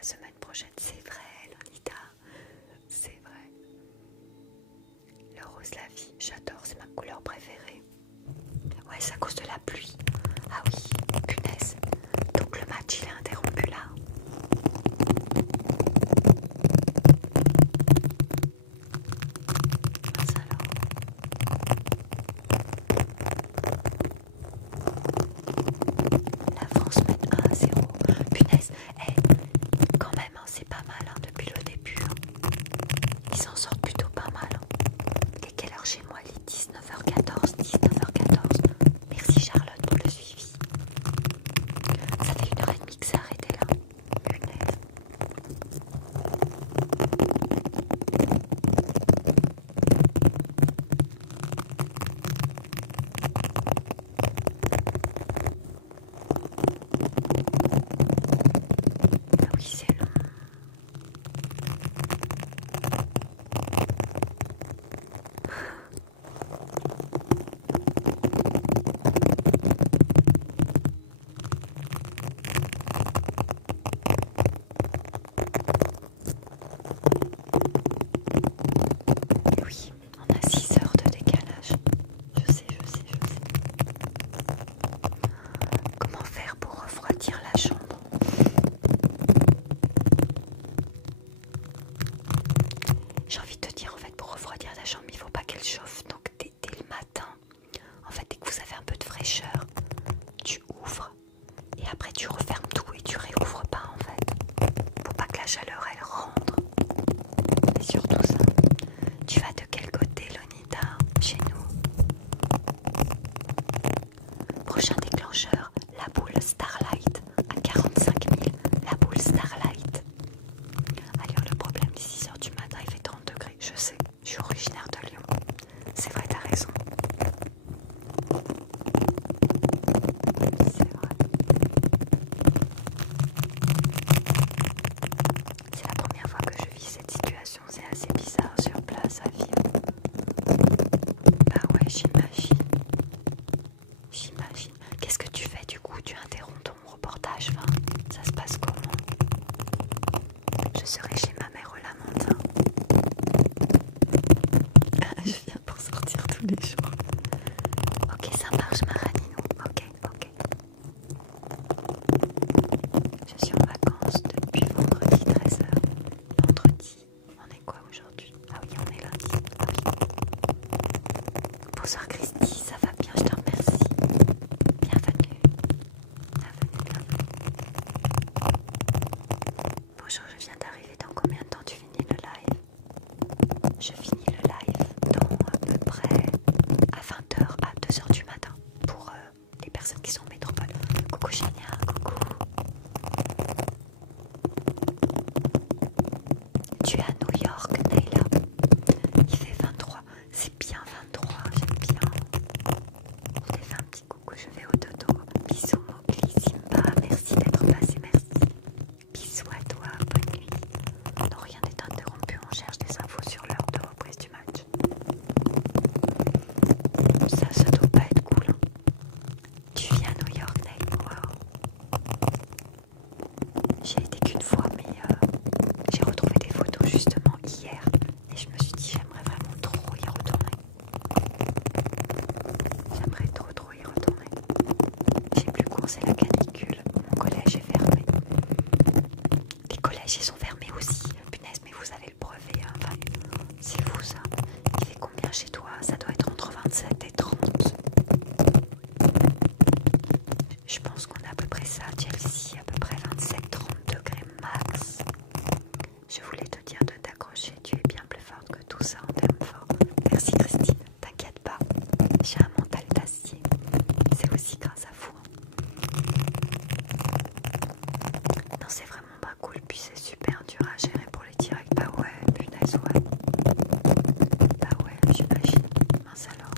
la semaine prochaine. C'est vrai, Lolita, c'est vrai. Le rose la vie, j'adore, c'est ma couleur préférée. Ouais, c'est à cause de la pluie. Ah oui, punaise. Donc le match il est interrompu là. Mince alors. La France mène 1-0. Punaise, quand même, hein, c'est pas mal hein, depuis le début. Hein. Ils s'en sortent plutôt pas mal. Hein. Et quelle heure chez moi? Il est 19h14, 19h14. Merci Charlotte pour le suivi. Ça fait 1h30 que c'est arrêté là. Punaise. Ah oui, c'est long. Oui, on a 6 heures de décalage. Je sais. Comment faire pour refroidir la chambre? J'ai envie de te dire, en fait, pour refroidir la chambre, il faut pas qu'elle chauffe. Donc, dès le matin, en fait, dès que vous avez un peu de fraîcheur, tu ouvres et après tu refermes tout et tu réouvres pas, en fait. Faut pas que la chaleur, elle rentre. Et surtout ça. Tu vas de quel côté, Lonita? Chez nous. Prochain déclencheur, la boule Starlight à 45 000. La boule Starlight. Alors le problème, 6 heures du matin, il fait 30 degrés. Je sais, je suis originaire de Lyon. C'est vrai, t'as raison. C'est vrai. C'est la première fois que je vis cette situation. C'est assez bizarre sur place à vivre. Bah ouais, j'imagine. J'imagine. Qu'est-ce que tu fais du coup? Tu interromps ton reportage, enfin, ça se passe comment? Je serai chez ma mère au Lamentin. Je viens pour sortir tous les jours. Ok, ça marche, Maraninou. Ok. Je suis en vacances depuis vendredi 13h. Vendredi, on est quoi aujourd'hui? Ah oui, on est lundi. Ah oui. Bonsoir Christy, ça va bien, je te remercie. Bienvenue. Bonjour, je viens d'arriver. Dans combien de temps tu finis le live? Je finis le live dans à peu près à 20h, à 2h du matin pour les personnes qui sont en métropole. Coucou Génia, coucou. Tu es à New York, Nayla. Il fait 23. C'est bien 23, j'aime bien. Je t'ai fait un petit coucou, je vais au dodo. Bisous Mowgli, Simba, merci d'être passé, merci. Bisous à toi, bonne nuit. Non, rien n'est interrompu, on cherche des infos sur l'heure de reprise du match. Ça doit pas être cool. Hein. Tu vis à New York, Nate? Wow. J'y ai été qu'une fois, mais j'ai retrouvé des photos justement hier. Et je me suis dit, j'aimerais vraiment trop y retourner. J'aimerais trop y retourner. J'ai plus cours, c'est la canicule. Mon collège est fermé. Les collèges ils sont fermés aussi. Punaise, mais vous avez le brevet. Hein. Enfin, c'est fou ça. Il fait combien chez toi? Ça doit être entre 27 et 30. Je pense qu'on a à peu près ça. Chelsea, à peu près 27-30 degrés max. Je voulais te dire de t'accrocher. Tu es bien plus forte que tout ça. On t'aime fort. Merci Christine. T'inquiète pas. J'ai un mental d'acier. C'est aussi grâce à vous. Non, c'est vraiment pas cool. Puis c'est super dur à gérer pour les directs. Bah ouais, punaise, ouais. Bah ouais, j'imagine. Mince alors.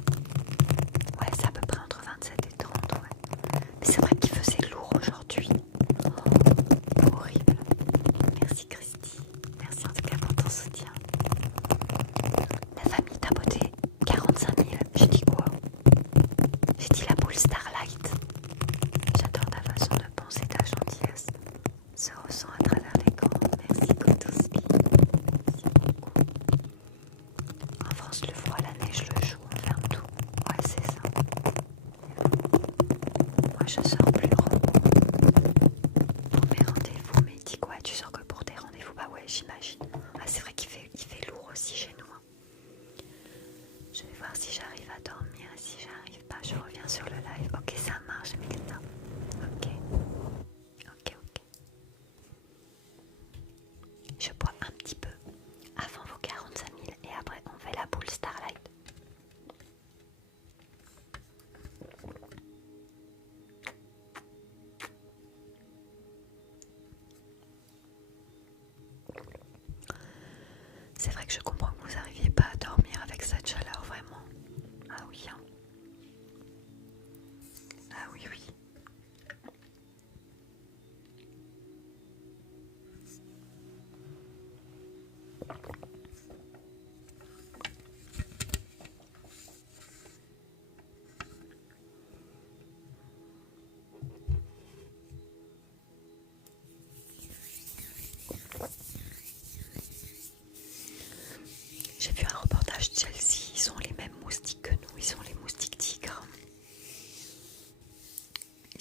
Ouais, c'est à peu près entre 27 et 30, ouais. Mais c'est vrai qu'il faisait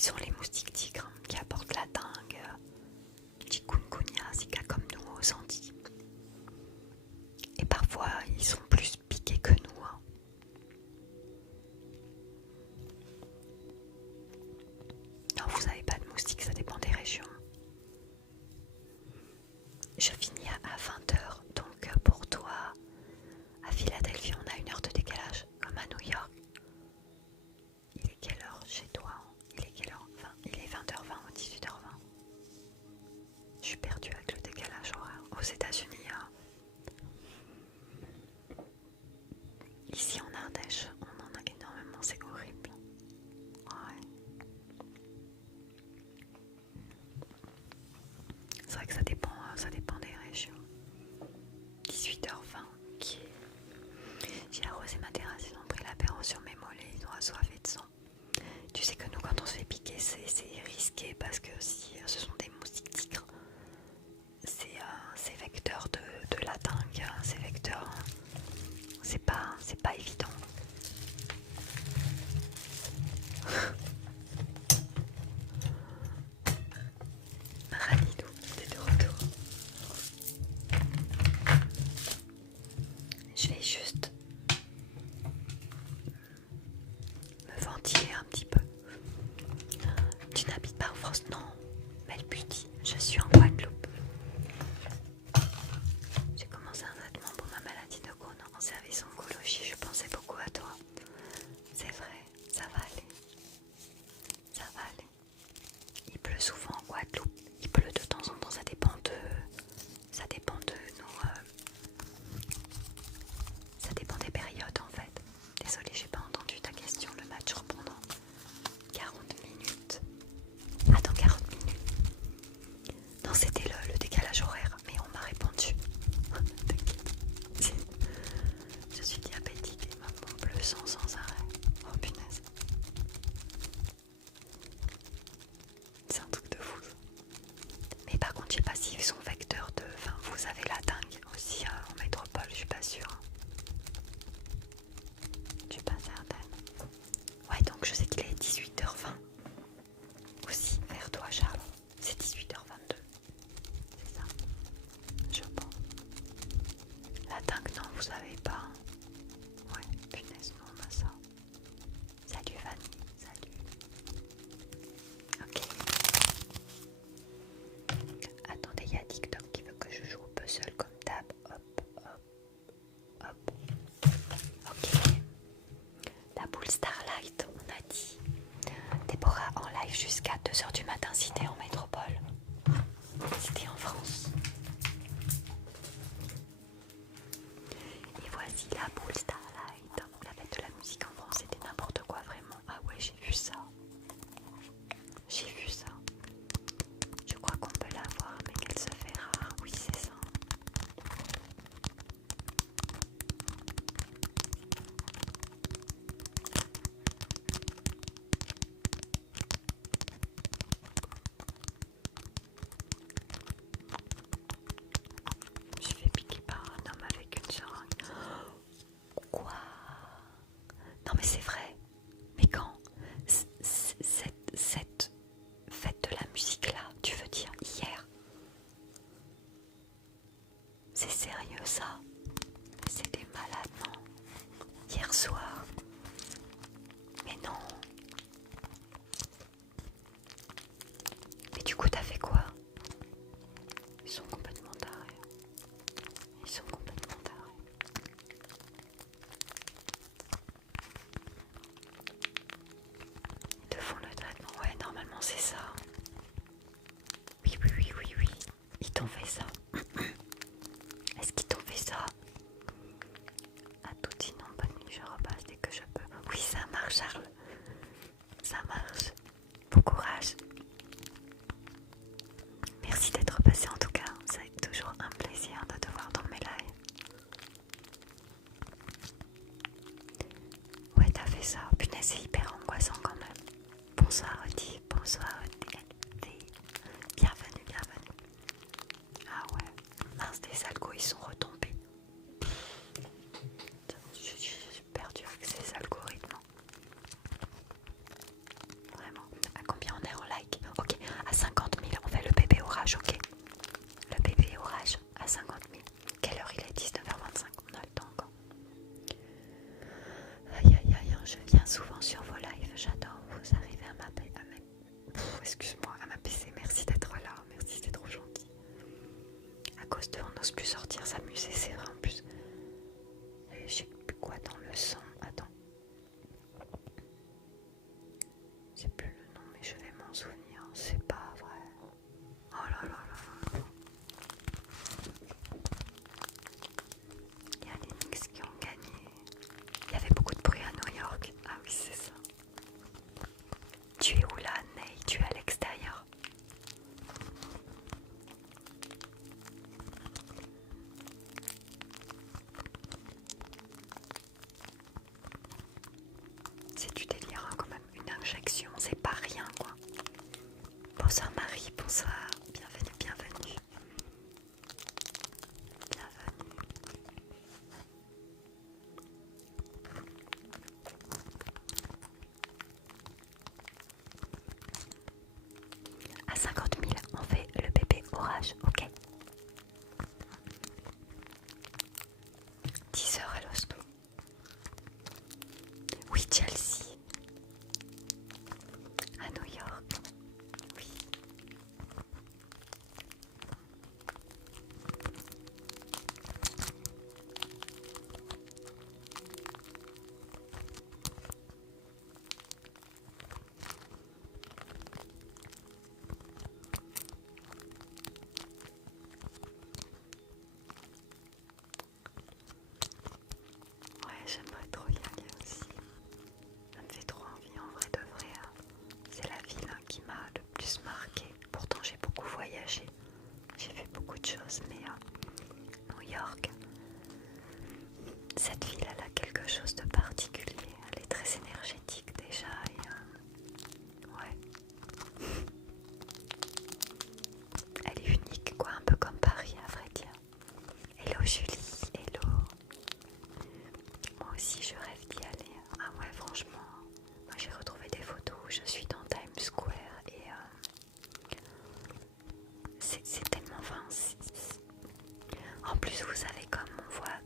sont les moustiques tigres qui apportent la dengue, chikungunya, Zika comme nous aux Antilles. Et parfois ils sont plus piqués que nous. Non, vous n'avez pas de moustiques, ça dépend des régions. Je finis à 20h, donc pour toi, à Philadelphie, on a 1 heure de décalage, comme à New York. Il est quelle heure chez toi? Il est quelle heure? Enfin, il est 20h20 ou 18h20. Je suis perdue avec le décalage horaire. Aux États-Unis, ici en Ardèche, on en a énormément, c'est horrible. Ouais. C'est vrai que ça dépend des régions. 18h20, qui est... J'ai arrosé ma terrasse, ils ont pris l'apéro sur mes mollets, ils ont assoiffé de sang. Tu sais que nous, quand on se fait piquer, c'est risqué parce que si ce sont des moustiques tigres, c'est vecteur de la dengue, c'est vecteur, c'est pas évident. Ralidou, t'es de retour. Je vais juste me ventiler un petit peu. Tu n'habites pas en France? Non, belle beauty, je suis en Guadeloupe. J'ai commencé un traitement pour ma maladie de Crohn en service oncologie, je pensais beaucoup à toi. C'est vrai, ça va aller. Ça va aller. Il pleut souvent en Guadeloupe. Il pleut de temps en temps, ça dépend de nous. Ça dépend des périodes en fait. Désolée, j'ai pas entendu ta question. Le match reprend dans 40 minutes. Attends, 40 minutes. Non, c'était le décalage horaire, mais on m'a répondu. Je suis diabétique et mon bleu sans arrêt. Oh punaise. C'est un truc de fou. Mais par contre, je sais pas s'ils sont vecteurs de... Enfin, vous avez la dengue aussi en métropole, je suis pas sûre. Je suis pas certaine. Ouais, donc je sais qu'il est 18h20. Aussi, vers toi, Charles. C'est 18h22. C'est ça. Je pense. La dengue, non, vous savez pas. Ouais, punaise, non, on a ça. Salut Fanny, salut. Ok. Attendez, il y a TikTok qui veut que je joue au puzzle comme d'hab. Hop, hop, hop. Ok. La boule Starlight, on a dit. Déborah en live jusqu'à 2h du matin si t'es en métropole. Si t'es en France. Et voici la boule Starlight. La fête de la musique en France, c'était n'importe quoi vraiment. Ah ouais, j'ai vu ça. J'ai vu ça. Je crois qu'on peut la voir, mais qu'elle se fait rare. Oui, c'est ça. excuse-moi, à ma PC, merci d'être là, merci, c'est trop gentil. À cause de on n'ose plus sortir s'amuser, c'est vrai en plus. Je sais plus quoi dans le son, attends. C'est plus le nom, mais je vais m'en souvenir, c'est pas vrai. Oh là là là là. Il y a les Knicks qui ont gagné. Il y avait beaucoup de bruit à New York. Ah oui, c'est ça. Tu es où là, Ney? Tu es à l'extérieur? C'est du délire hein, quand même. Une injection, c'est pas rien quoi. Bonsoir Marie, bonsoir. Bienvenue, bienvenue. Bienvenue. À 50 000, on fait le bébé orage, ok. 10 heures à l'hosto. Oui, Chelsea. À New York. Oui. Ouais, j'aimerais trop y aller aussi. Ça me fait trop envie en vrai de vrai. C'est la ville hein, qui m'a le plus marqué. Pourtant j'ai beaucoup voyagé. J'ai fait beaucoup de choses, mais New York, cette ville elle a quelque chose de particulier. Elle est très énergétique déjà et ouais. Elle est unique quoi, un peu comme Paris à vrai dire. Hello Julie, hello. Moi aussi je rêve d'y aller. Ah ouais franchement, moi j'ai retrouvé des photos où je suis dans Times Square et c'est tellement fin. En plus vous savez comme on voit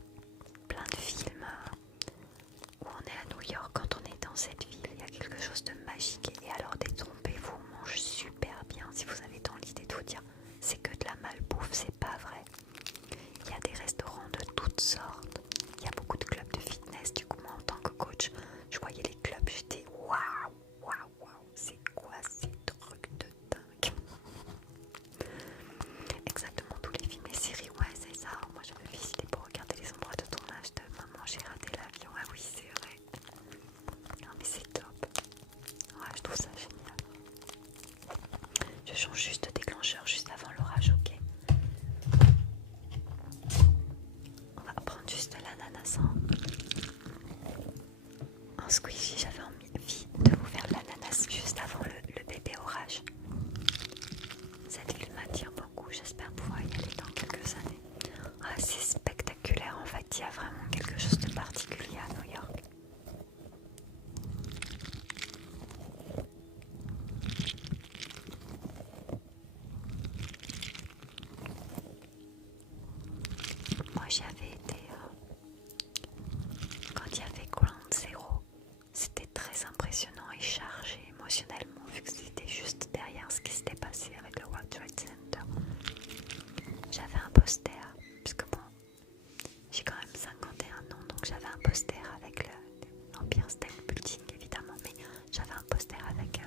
plein de films où on est à New York, quand on est dans cette ville, il y a quelque chose de magique et alors détrompez-vous, on mange super bien. Si vous avez dans l'idée de vous dire c'est que de la malbouffe, c'est pas vrai. Il y a des restaurants de toutes sortes, il y a beaucoup de clubs de fitness. Du coup moi en tant que coach, je voyais les clubs, j'étais waouh, waouh, waouh, c'est quoi ces trucs de dingue. Exactement, tous les films et séries, ouais c'est ça. Moi j'avais visité pour regarder les endroits de tournage de Maman j'ai raté l'avion. Ah oui c'est vrai. Non mais c'est top. Ouais je trouve ça génial. Je change juste de déclencheur juste avant l'orage, ok. On va prendre juste l'ananas en squishy. J'avais envie de vous faire l'ananas juste avant le bébé orage. Cette ville m'attire beaucoup, j'espère pouvoir y aller dans quelques années. Ah, c'est spectaculaire en fait, il y a vraiment quelque chose de particulier à New York. Moi j'y avais été quand il y avait Ground Zero. C'était très impressionnant et chargé émotionnellement vu que c'était juste derrière ce qui s'était passé avec le World Trade Center. J'avais un poster, puisque bon, j'ai quand même 51 ans, donc j'avais un poster avec l'Empire State Building évidemment, mais j'avais un poster avec,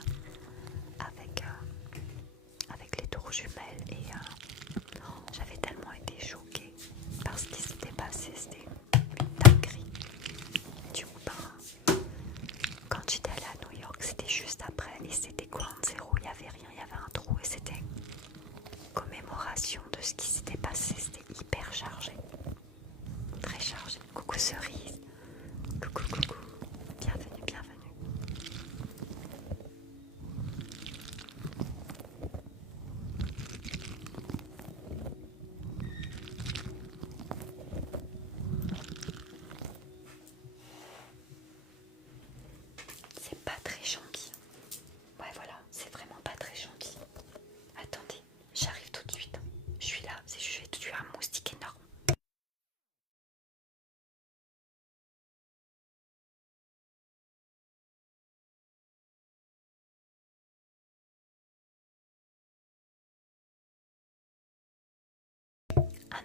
avec les tours jumelles et j'avais tellement été choquée par ce qui s'était passé, c'était une dinguerie. Du coup, quand j'étais allée à New York, c'était juste après et c'était Ground Zero, il n'y avait rien, il y avait un trou et c'était commémoration de ce qui s'était passé, c'était hyper chargé, très chargé. Coucou Cerise, coucou coucou, bienvenue, bienvenue. C'est pas très gentil. Ouais voilà, c'est vraiment pas très gentil. Attendez, j'arrive tout de suite. Je suis là, je vais tuer un moustique énorme.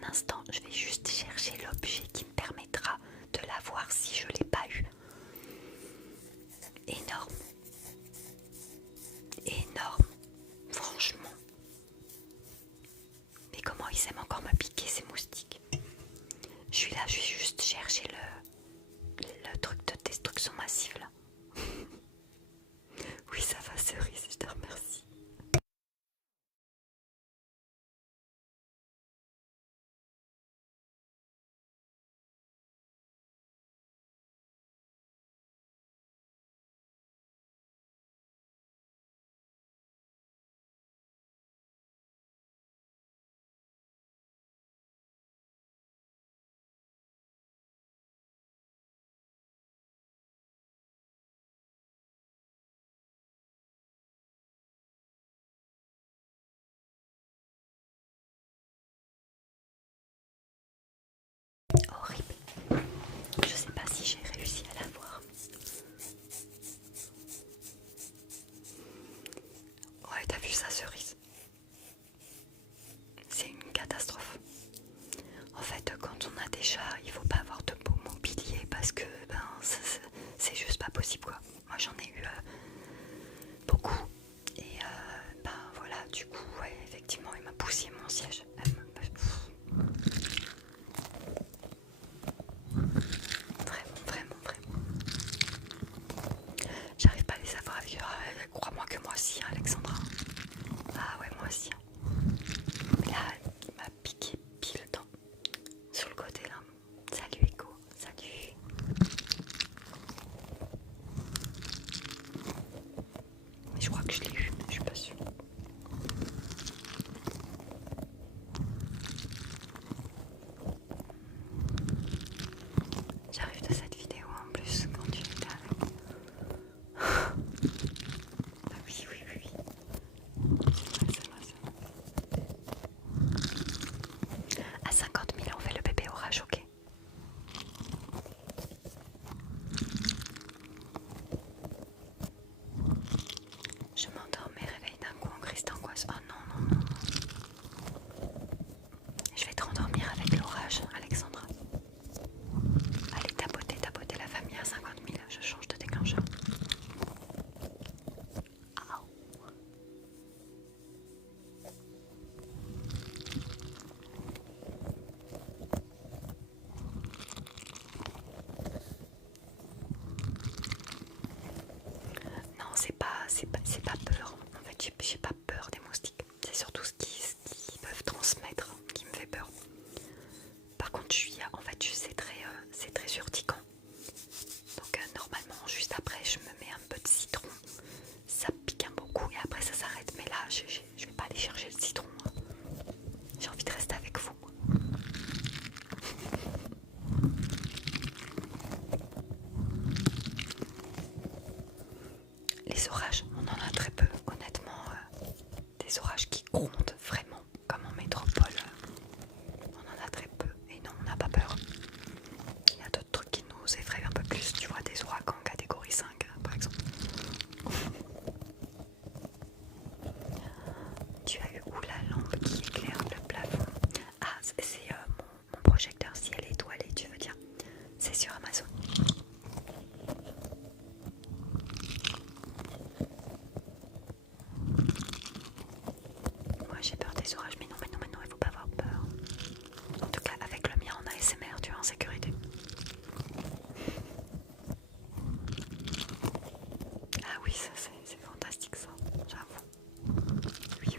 instant, je vais juste chercher l'objet qui me permettra de la voir si je ne l'ai pas eu. Énorme. Énorme. Franchement. Mais comment ils aiment encore me piquer ces moustiques. Je suis là, je vais juste chercher le truc de destruction massive là. Oui, ça va, Cerise, je te remercie. Horrible. Je sais pas si j'ai réussi à la voir. Ouais, t'as vu ça, Cerise? C'est une catastrophe. En fait, quand on a des chats, il faut pas avoir de beau mobilier parce que c'est juste pas possible quoi. Moi j'en ai eu beaucoup et voilà, du coup, ouais, effectivement, il m'a poussé mon siège. Vraiment. J'arrive pas à les avoir avec eux. Crois-moi que moi aussi, hein, Alexandra. Ah ouais, moi aussi. Mais là, il m'a piqué pile sur le côté là. Salut Echo, salut. Mais je crois que je l'ai eu, je suis pas sûre. J'arrive de cette vidéo en plus quand tu étais avec. Ah oui. C'est vrai. À 50 000, on fait le bébé orage, ok? Je m'endors mais réveille d'un coup en crise d'angoisse. Oh non. Je vais te rendormir avec l'orage, Alexandra. Allez, tapoter la famille à 50 000. Je change de déclencheur. Non, c'est pas peur. En fait, j'ai pas peur des moustiques. C'est surtout ce qu'ils peuvent transmettre qui me fait peur. Par contre, c'est très urticant. Donc normalement, juste après, je me mets un peu de citron. Ça pique un beaucoup et après ça s'arrête. Mais là, je vais pas aller chercher le citron. J'ai envie de rester avec vous. Les orages, on en a très peu, honnêtement. Des orages qui grondent vraiment, comme en métropole. On en a très peu. Et non, on n'a pas peur. Il y a d'autres trucs qui nous effraient un peu plus. Tu vois, des ouragans catégorie 5, par exemple. Tu as eu où la lampe qui éclaire le plafond? Ah, c'est mon projecteur ciel étoilé, tu veux dire? C'est sur Amazon. Moi j'ai peur des orages, mais non, il faut pas avoir peur. En tout cas, avec le mien en ASMR, tu es en sécurité. Ah oui, ça c'est fantastique ça, j'avoue. Oui.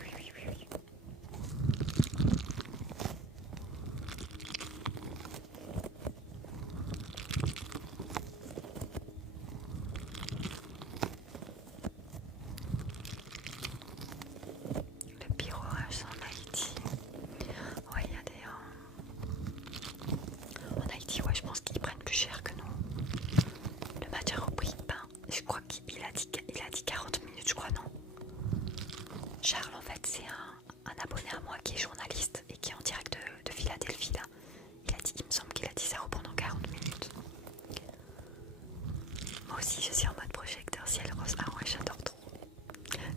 Le pire orage en Haïti. Ouais, il y a des... En Haïti, ouais, je pense qu'ils prennent plus cher que nous. Le match a repris. Je crois qu'il a dit 40 minutes, je crois, non? Charles, en fait, c'est un abonné à moi qui est journaliste et qui est en direct de Philadelphie, là. Il me semble qu'il a dit ça pendant 40 minutes. Moi aussi, je suis en mode projecteur ciel rose. Ah ouais, j'adore trop.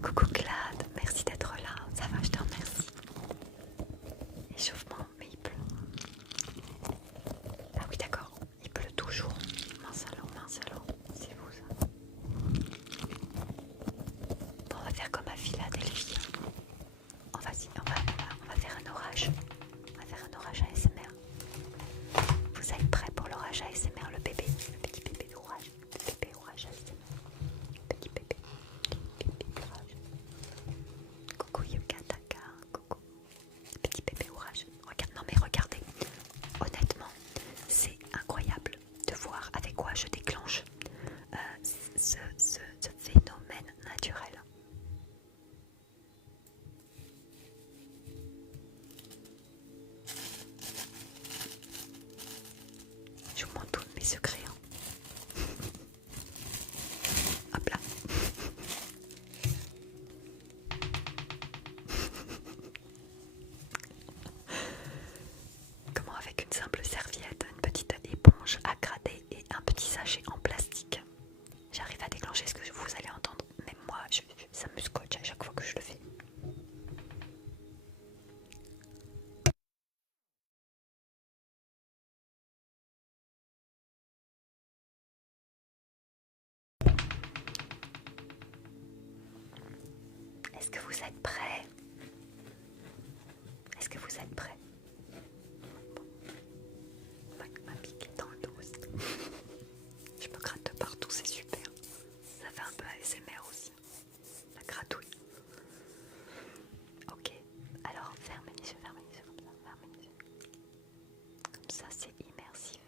Coucou Claude, merci d'être là. Ça va, je te remercie. Échauffement, mais il pleut. Est-ce que vous êtes prêts? Est-ce que vous êtes prêts? Bon. On m'a piqué dans le dos aussi. Je me gratte de partout, c'est super. Ça fait un peu ASMR aussi. La gratouille. Ok, alors fermez les yeux comme ça, fermez les yeux. Comme ça, c'est immersif.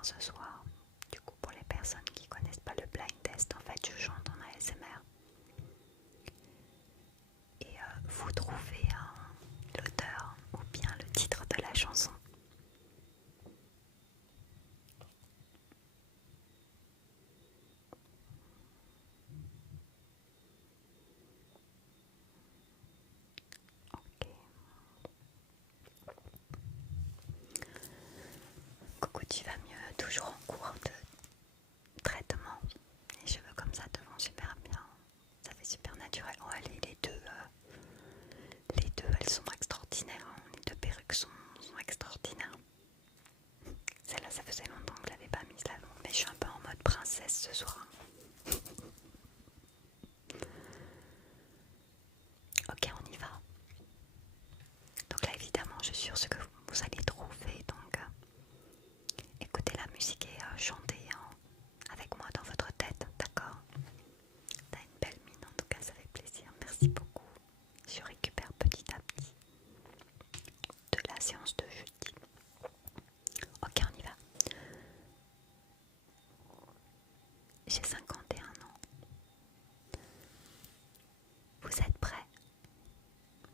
faire ce soir. Du coup, pour les personnes qui connaissent pas le blind test, en fait, je chante en ASMR. Et vous trouvez l'auteur ou bien le titre de la chanson. Ok. Coucou, tu vas mieux, toujours en cours de traitement. Les cheveux comme ça te vont super bien. Ça fait super naturel. Oh, les deux, elles sont extraordinaires. Hein. Les deux perruques sont extraordinaires. Celle-là, ça faisait longtemps que je l'avais pas mise la longue, mais je suis un peu en mode princesse ce soir. Ok, on y va. Donc là, évidemment, je suis sûre ce que vous allez trouver. Donc, écoutez la musique et chantez avec moi dans votre tête, d'accord? T'as une belle mine, en tout cas, ça fait plaisir. Merci beaucoup. Je récupère petit à petit de la séance de jeudi. Ok, on y va. J'ai 51 ans. Vous êtes prêts?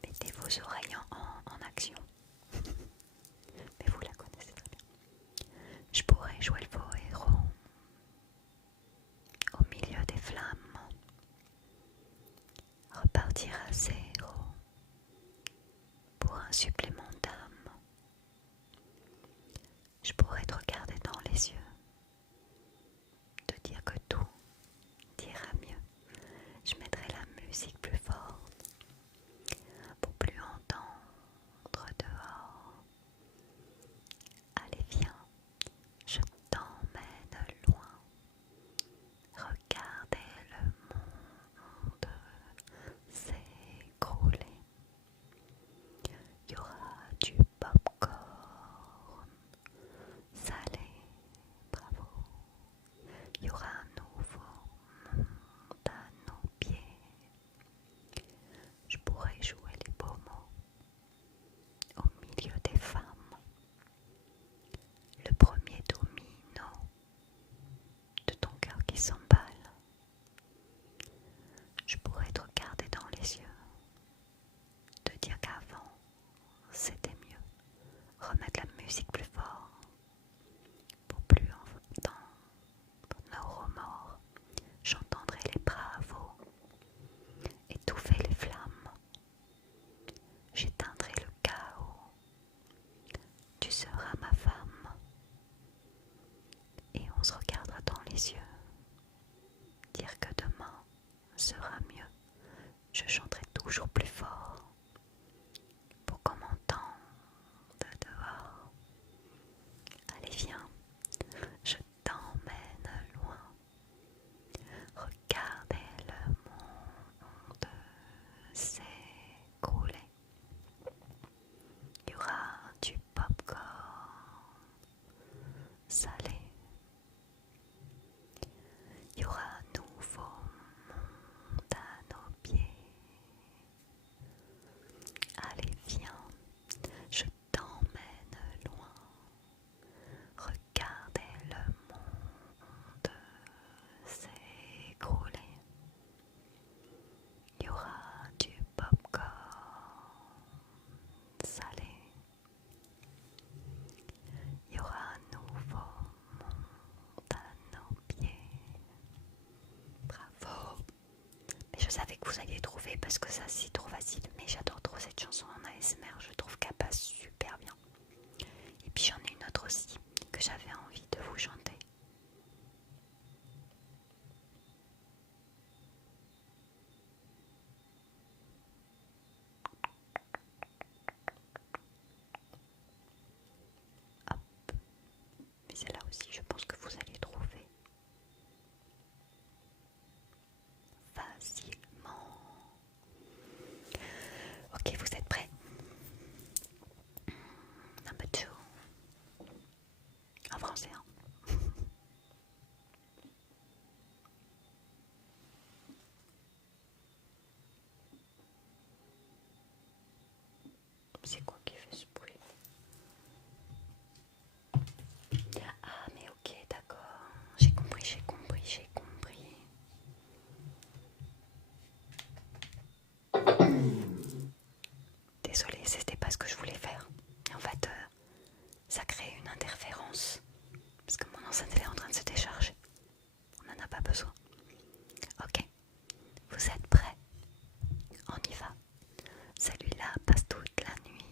Mettez vos oreilles en action. Mais vous la connaissez très bien. Je pourrais jouer le faux héros au milieu des flammes, repartir à zéro pour un supplément d'âme. Je pourrais te regarder dans les yeux, te dire que tout ira mieux. Je mettrai la musique plus forte pour plus entendre dehors. Allez, viens, je t'emmène loin. Regardez le monde s'écrouler. Il y aura du popcorn salé, bravo. Il y aura un nouveau monde à nos pieds. Je pourrais jouer les beaux mots au milieu des femmes. Le premier domino de ton cœur qui s'emballe. Je pourrais te regarder dans les yeux, te dire qu'avant c'était mieux. Remettre la musique plus fort pour plus entendre nos remords. J'entendrai les bravos, étouffer les flammes. J'éteindrai le chaos. Tu seras ma femme. Et on se regardera dans les yeux. Dire que demain sera mieux. Je chanterai toujours plus fort pour qu'on m'entende dehors. Allez, viens, je t'emmène loin. Regardez le monde s'écrouler. Il y aura du popcorn salé. Il y aura un nouveau monde à nos pieds. Allez, viens, je t'emmène loin. Regardez le monde s'écrouler. Il y aura du popcorn salé. Il y aura un nouveau monde à nos pieds. Bravo! Mais je savais que vous alliez trouver parce que ça c'est trop facile. Mais j'adore trop cette chanson en ASMR, je trouve qu'elle passe super bien. Et puis j'en ai une autre aussi que j'avais envie de vous chanter. Hop. Mais celle-là aussi, je pense que vous allez trouver facilement. Ok, vous êtes prêts? d'interférence parce que mon enceinte elle est en train de se décharger. On n'en a pas besoin. Ok, vous êtes prêts? On y va. Celui-là passe toute la nuit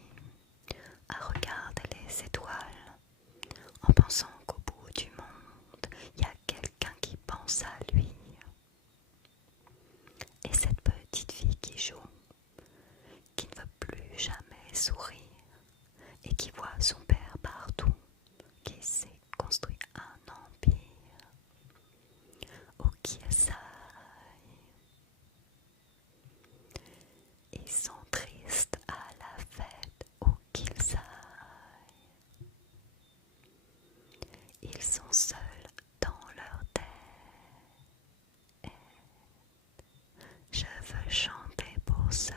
à regarder les étoiles en pensant qu'au bout du monde, il y a quelqu'un qui pense à lui. Et cette petite fille qui joue, qui ne veut plus jamais sourire et qui voit son père partout, qui s'est construit un empire, ou qui essaye. Ils sont tristes à la fête, où qu'ils aillent. Ils sont seuls dans leur tête. Je veux chanter pour ceux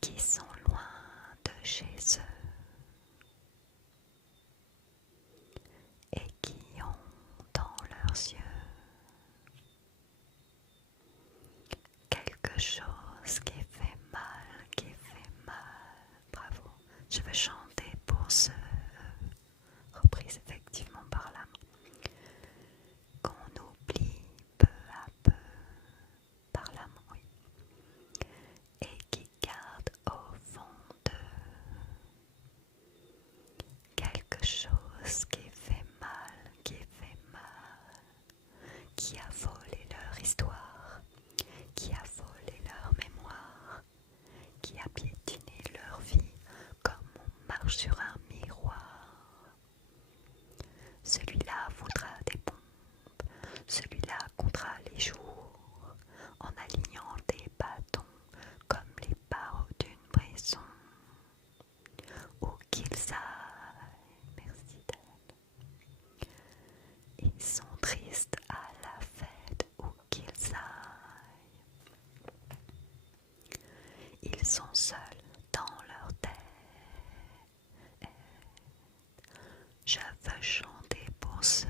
qui sont loin de chez eux et qui ont dans leurs yeux quelque chose qui fait mal, qui fait mal. Bravo. Je veux chanter pour ceux, reprise effectivement par la main, qu'on oublie peu à peu, par la main, oui, et qui gardent au fond d'eux quelque chose qui fait mal, qui a volé leur histoire, qui a volé leur mémoire, qui a piétiné leur vie comme on marche sur un miroir. Celui-là voudra des pompes, celui-là comptera les jours, en alignant des bâtons comme les barreaux d'une maison. Où qu'ils aillent, merci d'elle. Ils sont tristes à la fête, où qu'ils aillent. Ils sont seuls dans leur tête. Je veux chanter pour ceux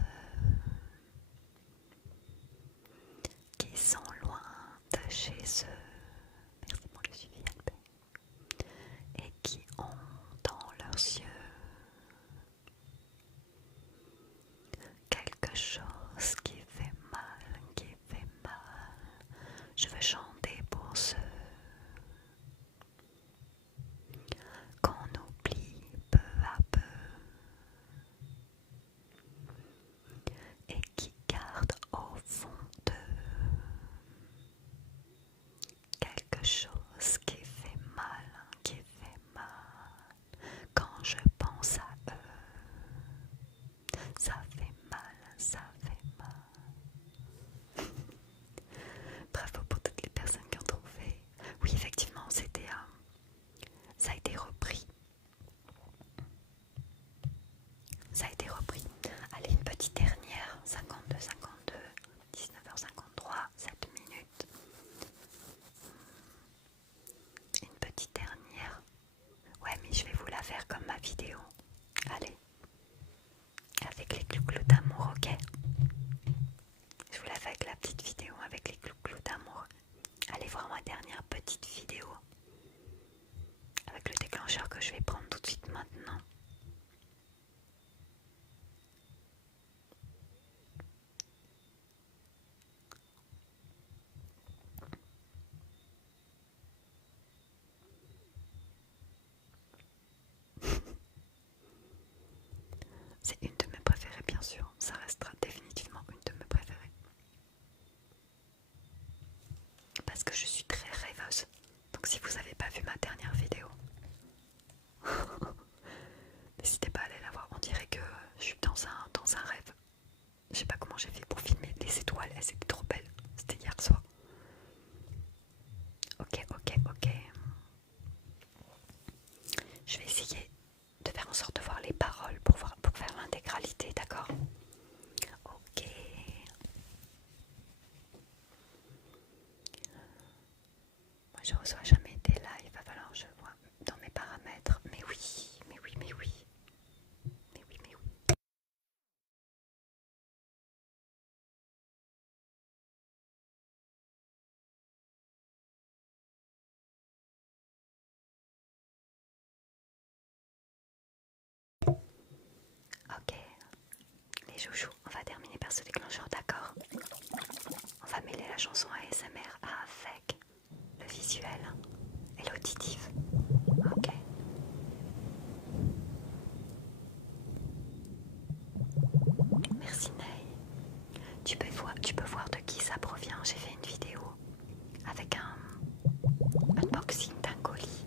qui sont loin de chez eux. Merci pour le suivi, Albert. Et qui ont dans leurs yeux quelque chose qui fait mal, qui fait mal. Je veux chanter pour ceux qu'on oublie peu à peu et qui gardent au fond d'eux quelque chose qui fait mal, qui fait mal. Quand je pense à eux, ça fait mal, ça fait mal. Bravo pour toutes les personnes qui ont trouvé. Oui, effectivement, ça a été repris. Ça a été repris. Allez, une petite dernière. 52, 52, 19h53, 7 minutes. Une petite dernière. Ouais, mais je vais vous la faire comme ma vidéo. Allez. Avec les clous-clous d'amour, ok? Je vous la fais avec la petite vidéo avec les clous-clous d'amour. Allez voir ma dernière petite vidéo. Avec le déclencheur que je vais prendre tout de suite maintenant. mes chouchous, on va terminer par ce déclencheur, d'accord? On va mêler la chanson ASMR avec le visuel et l'auditif. Ok. Merci Ney. Tu peux voir de qui ça provient. J'ai fait une vidéo avec un unboxing d'un colis.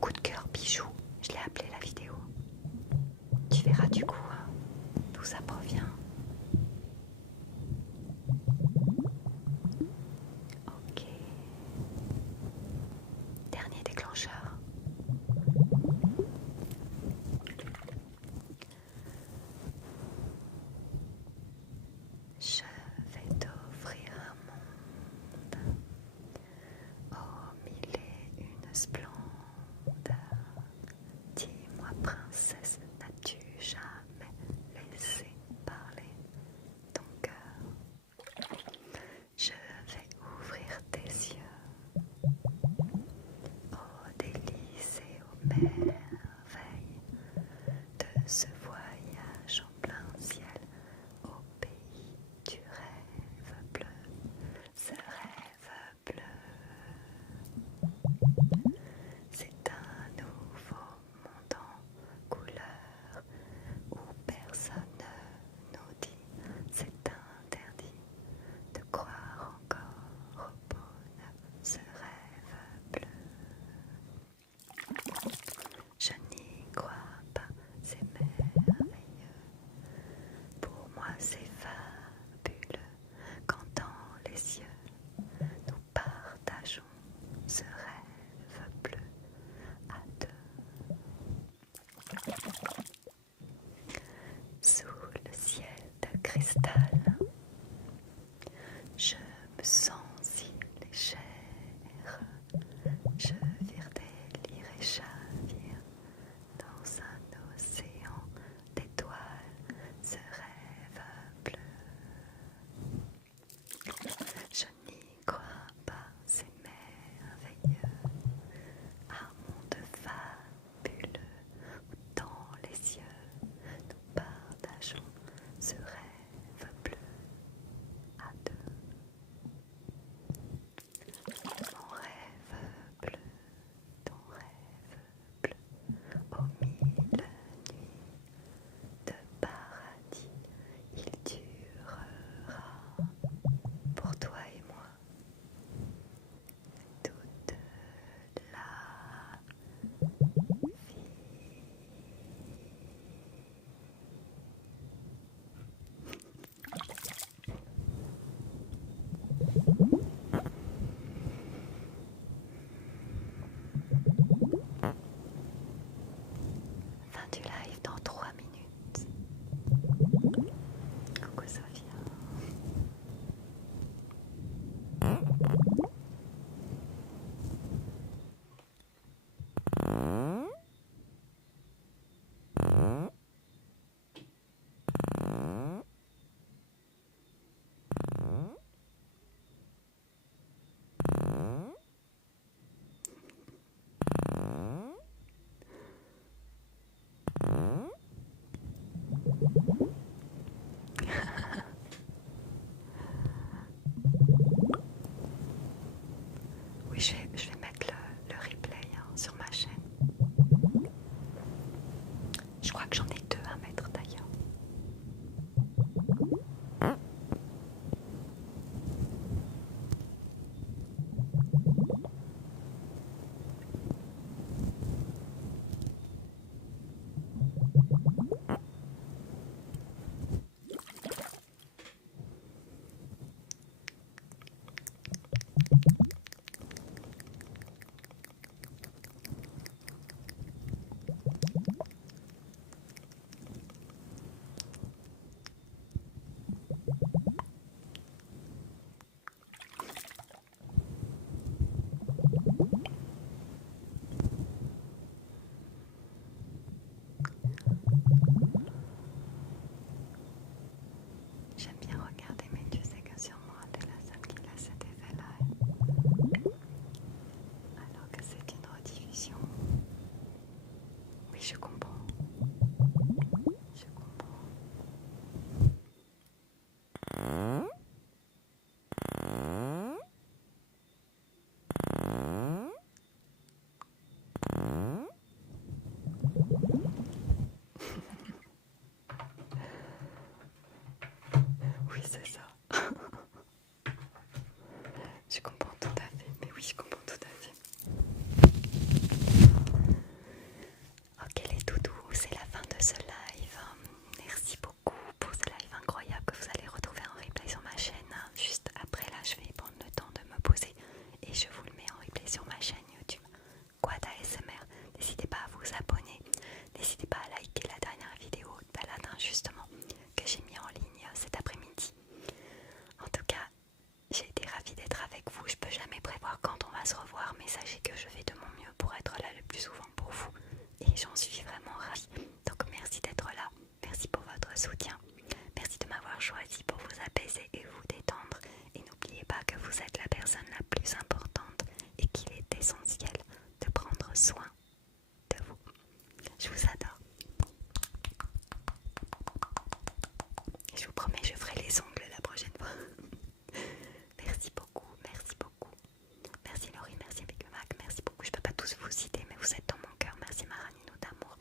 Coup de cœur bijou, je l'ai appelé la vidéo. Tu verras du coup d'où ça provient. Ok. Dernier déclencheur. Je vais t'offrir un monde aux mille et une splendeurs. Dis-moi, princesse, n'as-tu jamais laissé parler ton cœur? Je vais ouvrir tes yeux aux délices et aux merveilles de ce voyage en plein ciel au pays du rêve bleu, ce rêve bleu. C'est un nouveau monde en couleur où personne ne nous dit c'est interdit de croire encore au bonheur, ce rêve bleu. Je n'y crois pas, c'est merveilleux. Pour moi c'est fabuleux quand dans les cieux nous partageons ce rêve bleu à deux. Sous le ciel de cristal, je me sens si légère. Je vire délire et chavire dans un océan d'étoiles, ce rêve bleu. Je n'y crois pas, c'est merveilleux. Un monde fabuleux où dans les cieux nous partageons ce rêve bleu à deux. Mon rêve bleu, ton rêve bleu, aux mille nuits de paradis, il durera pour toi et moi toute la vie. 20 du live dans 3 minutes. Coucou Sophia. Oui, je vais mettre le replay sur ma chaîne. Je crois que j'en ai 2 à mettre d'ailleurs. J'aime bien regarder, mais tu sais que sur moi, t'es la seule qui a cet effet-là. Alors que c'est une rediffusion. Oui, je comprends. Je comprends. j'en suis vraiment ravie. Donc merci d'être là, merci pour votre soutien, merci de m'avoir choisi pour vous apaiser et vous détendre. Et n'oubliez pas que vous êtes la personne la plus importante et qu'il est essentiel de prendre soin de vous. Je vous adore. Je vous promets, je ferai les ongles la prochaine fois. Merci beaucoup, merci beaucoup. Merci Laurie, merci Big Mac, merci beaucoup. Je peux pas tous vous citer, mais vous êtes dans mon cœur. Merci Maranino d'amour.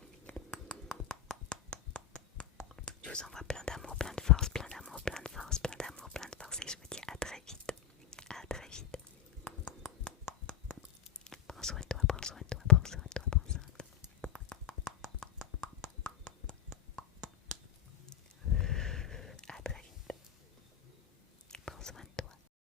Je vous envoie plein d'amour, plein de force, plein d'amour, plein de force, plein d'amour, plein de force. Et je vous dis à très vite. À très vite. Prends soin de toi.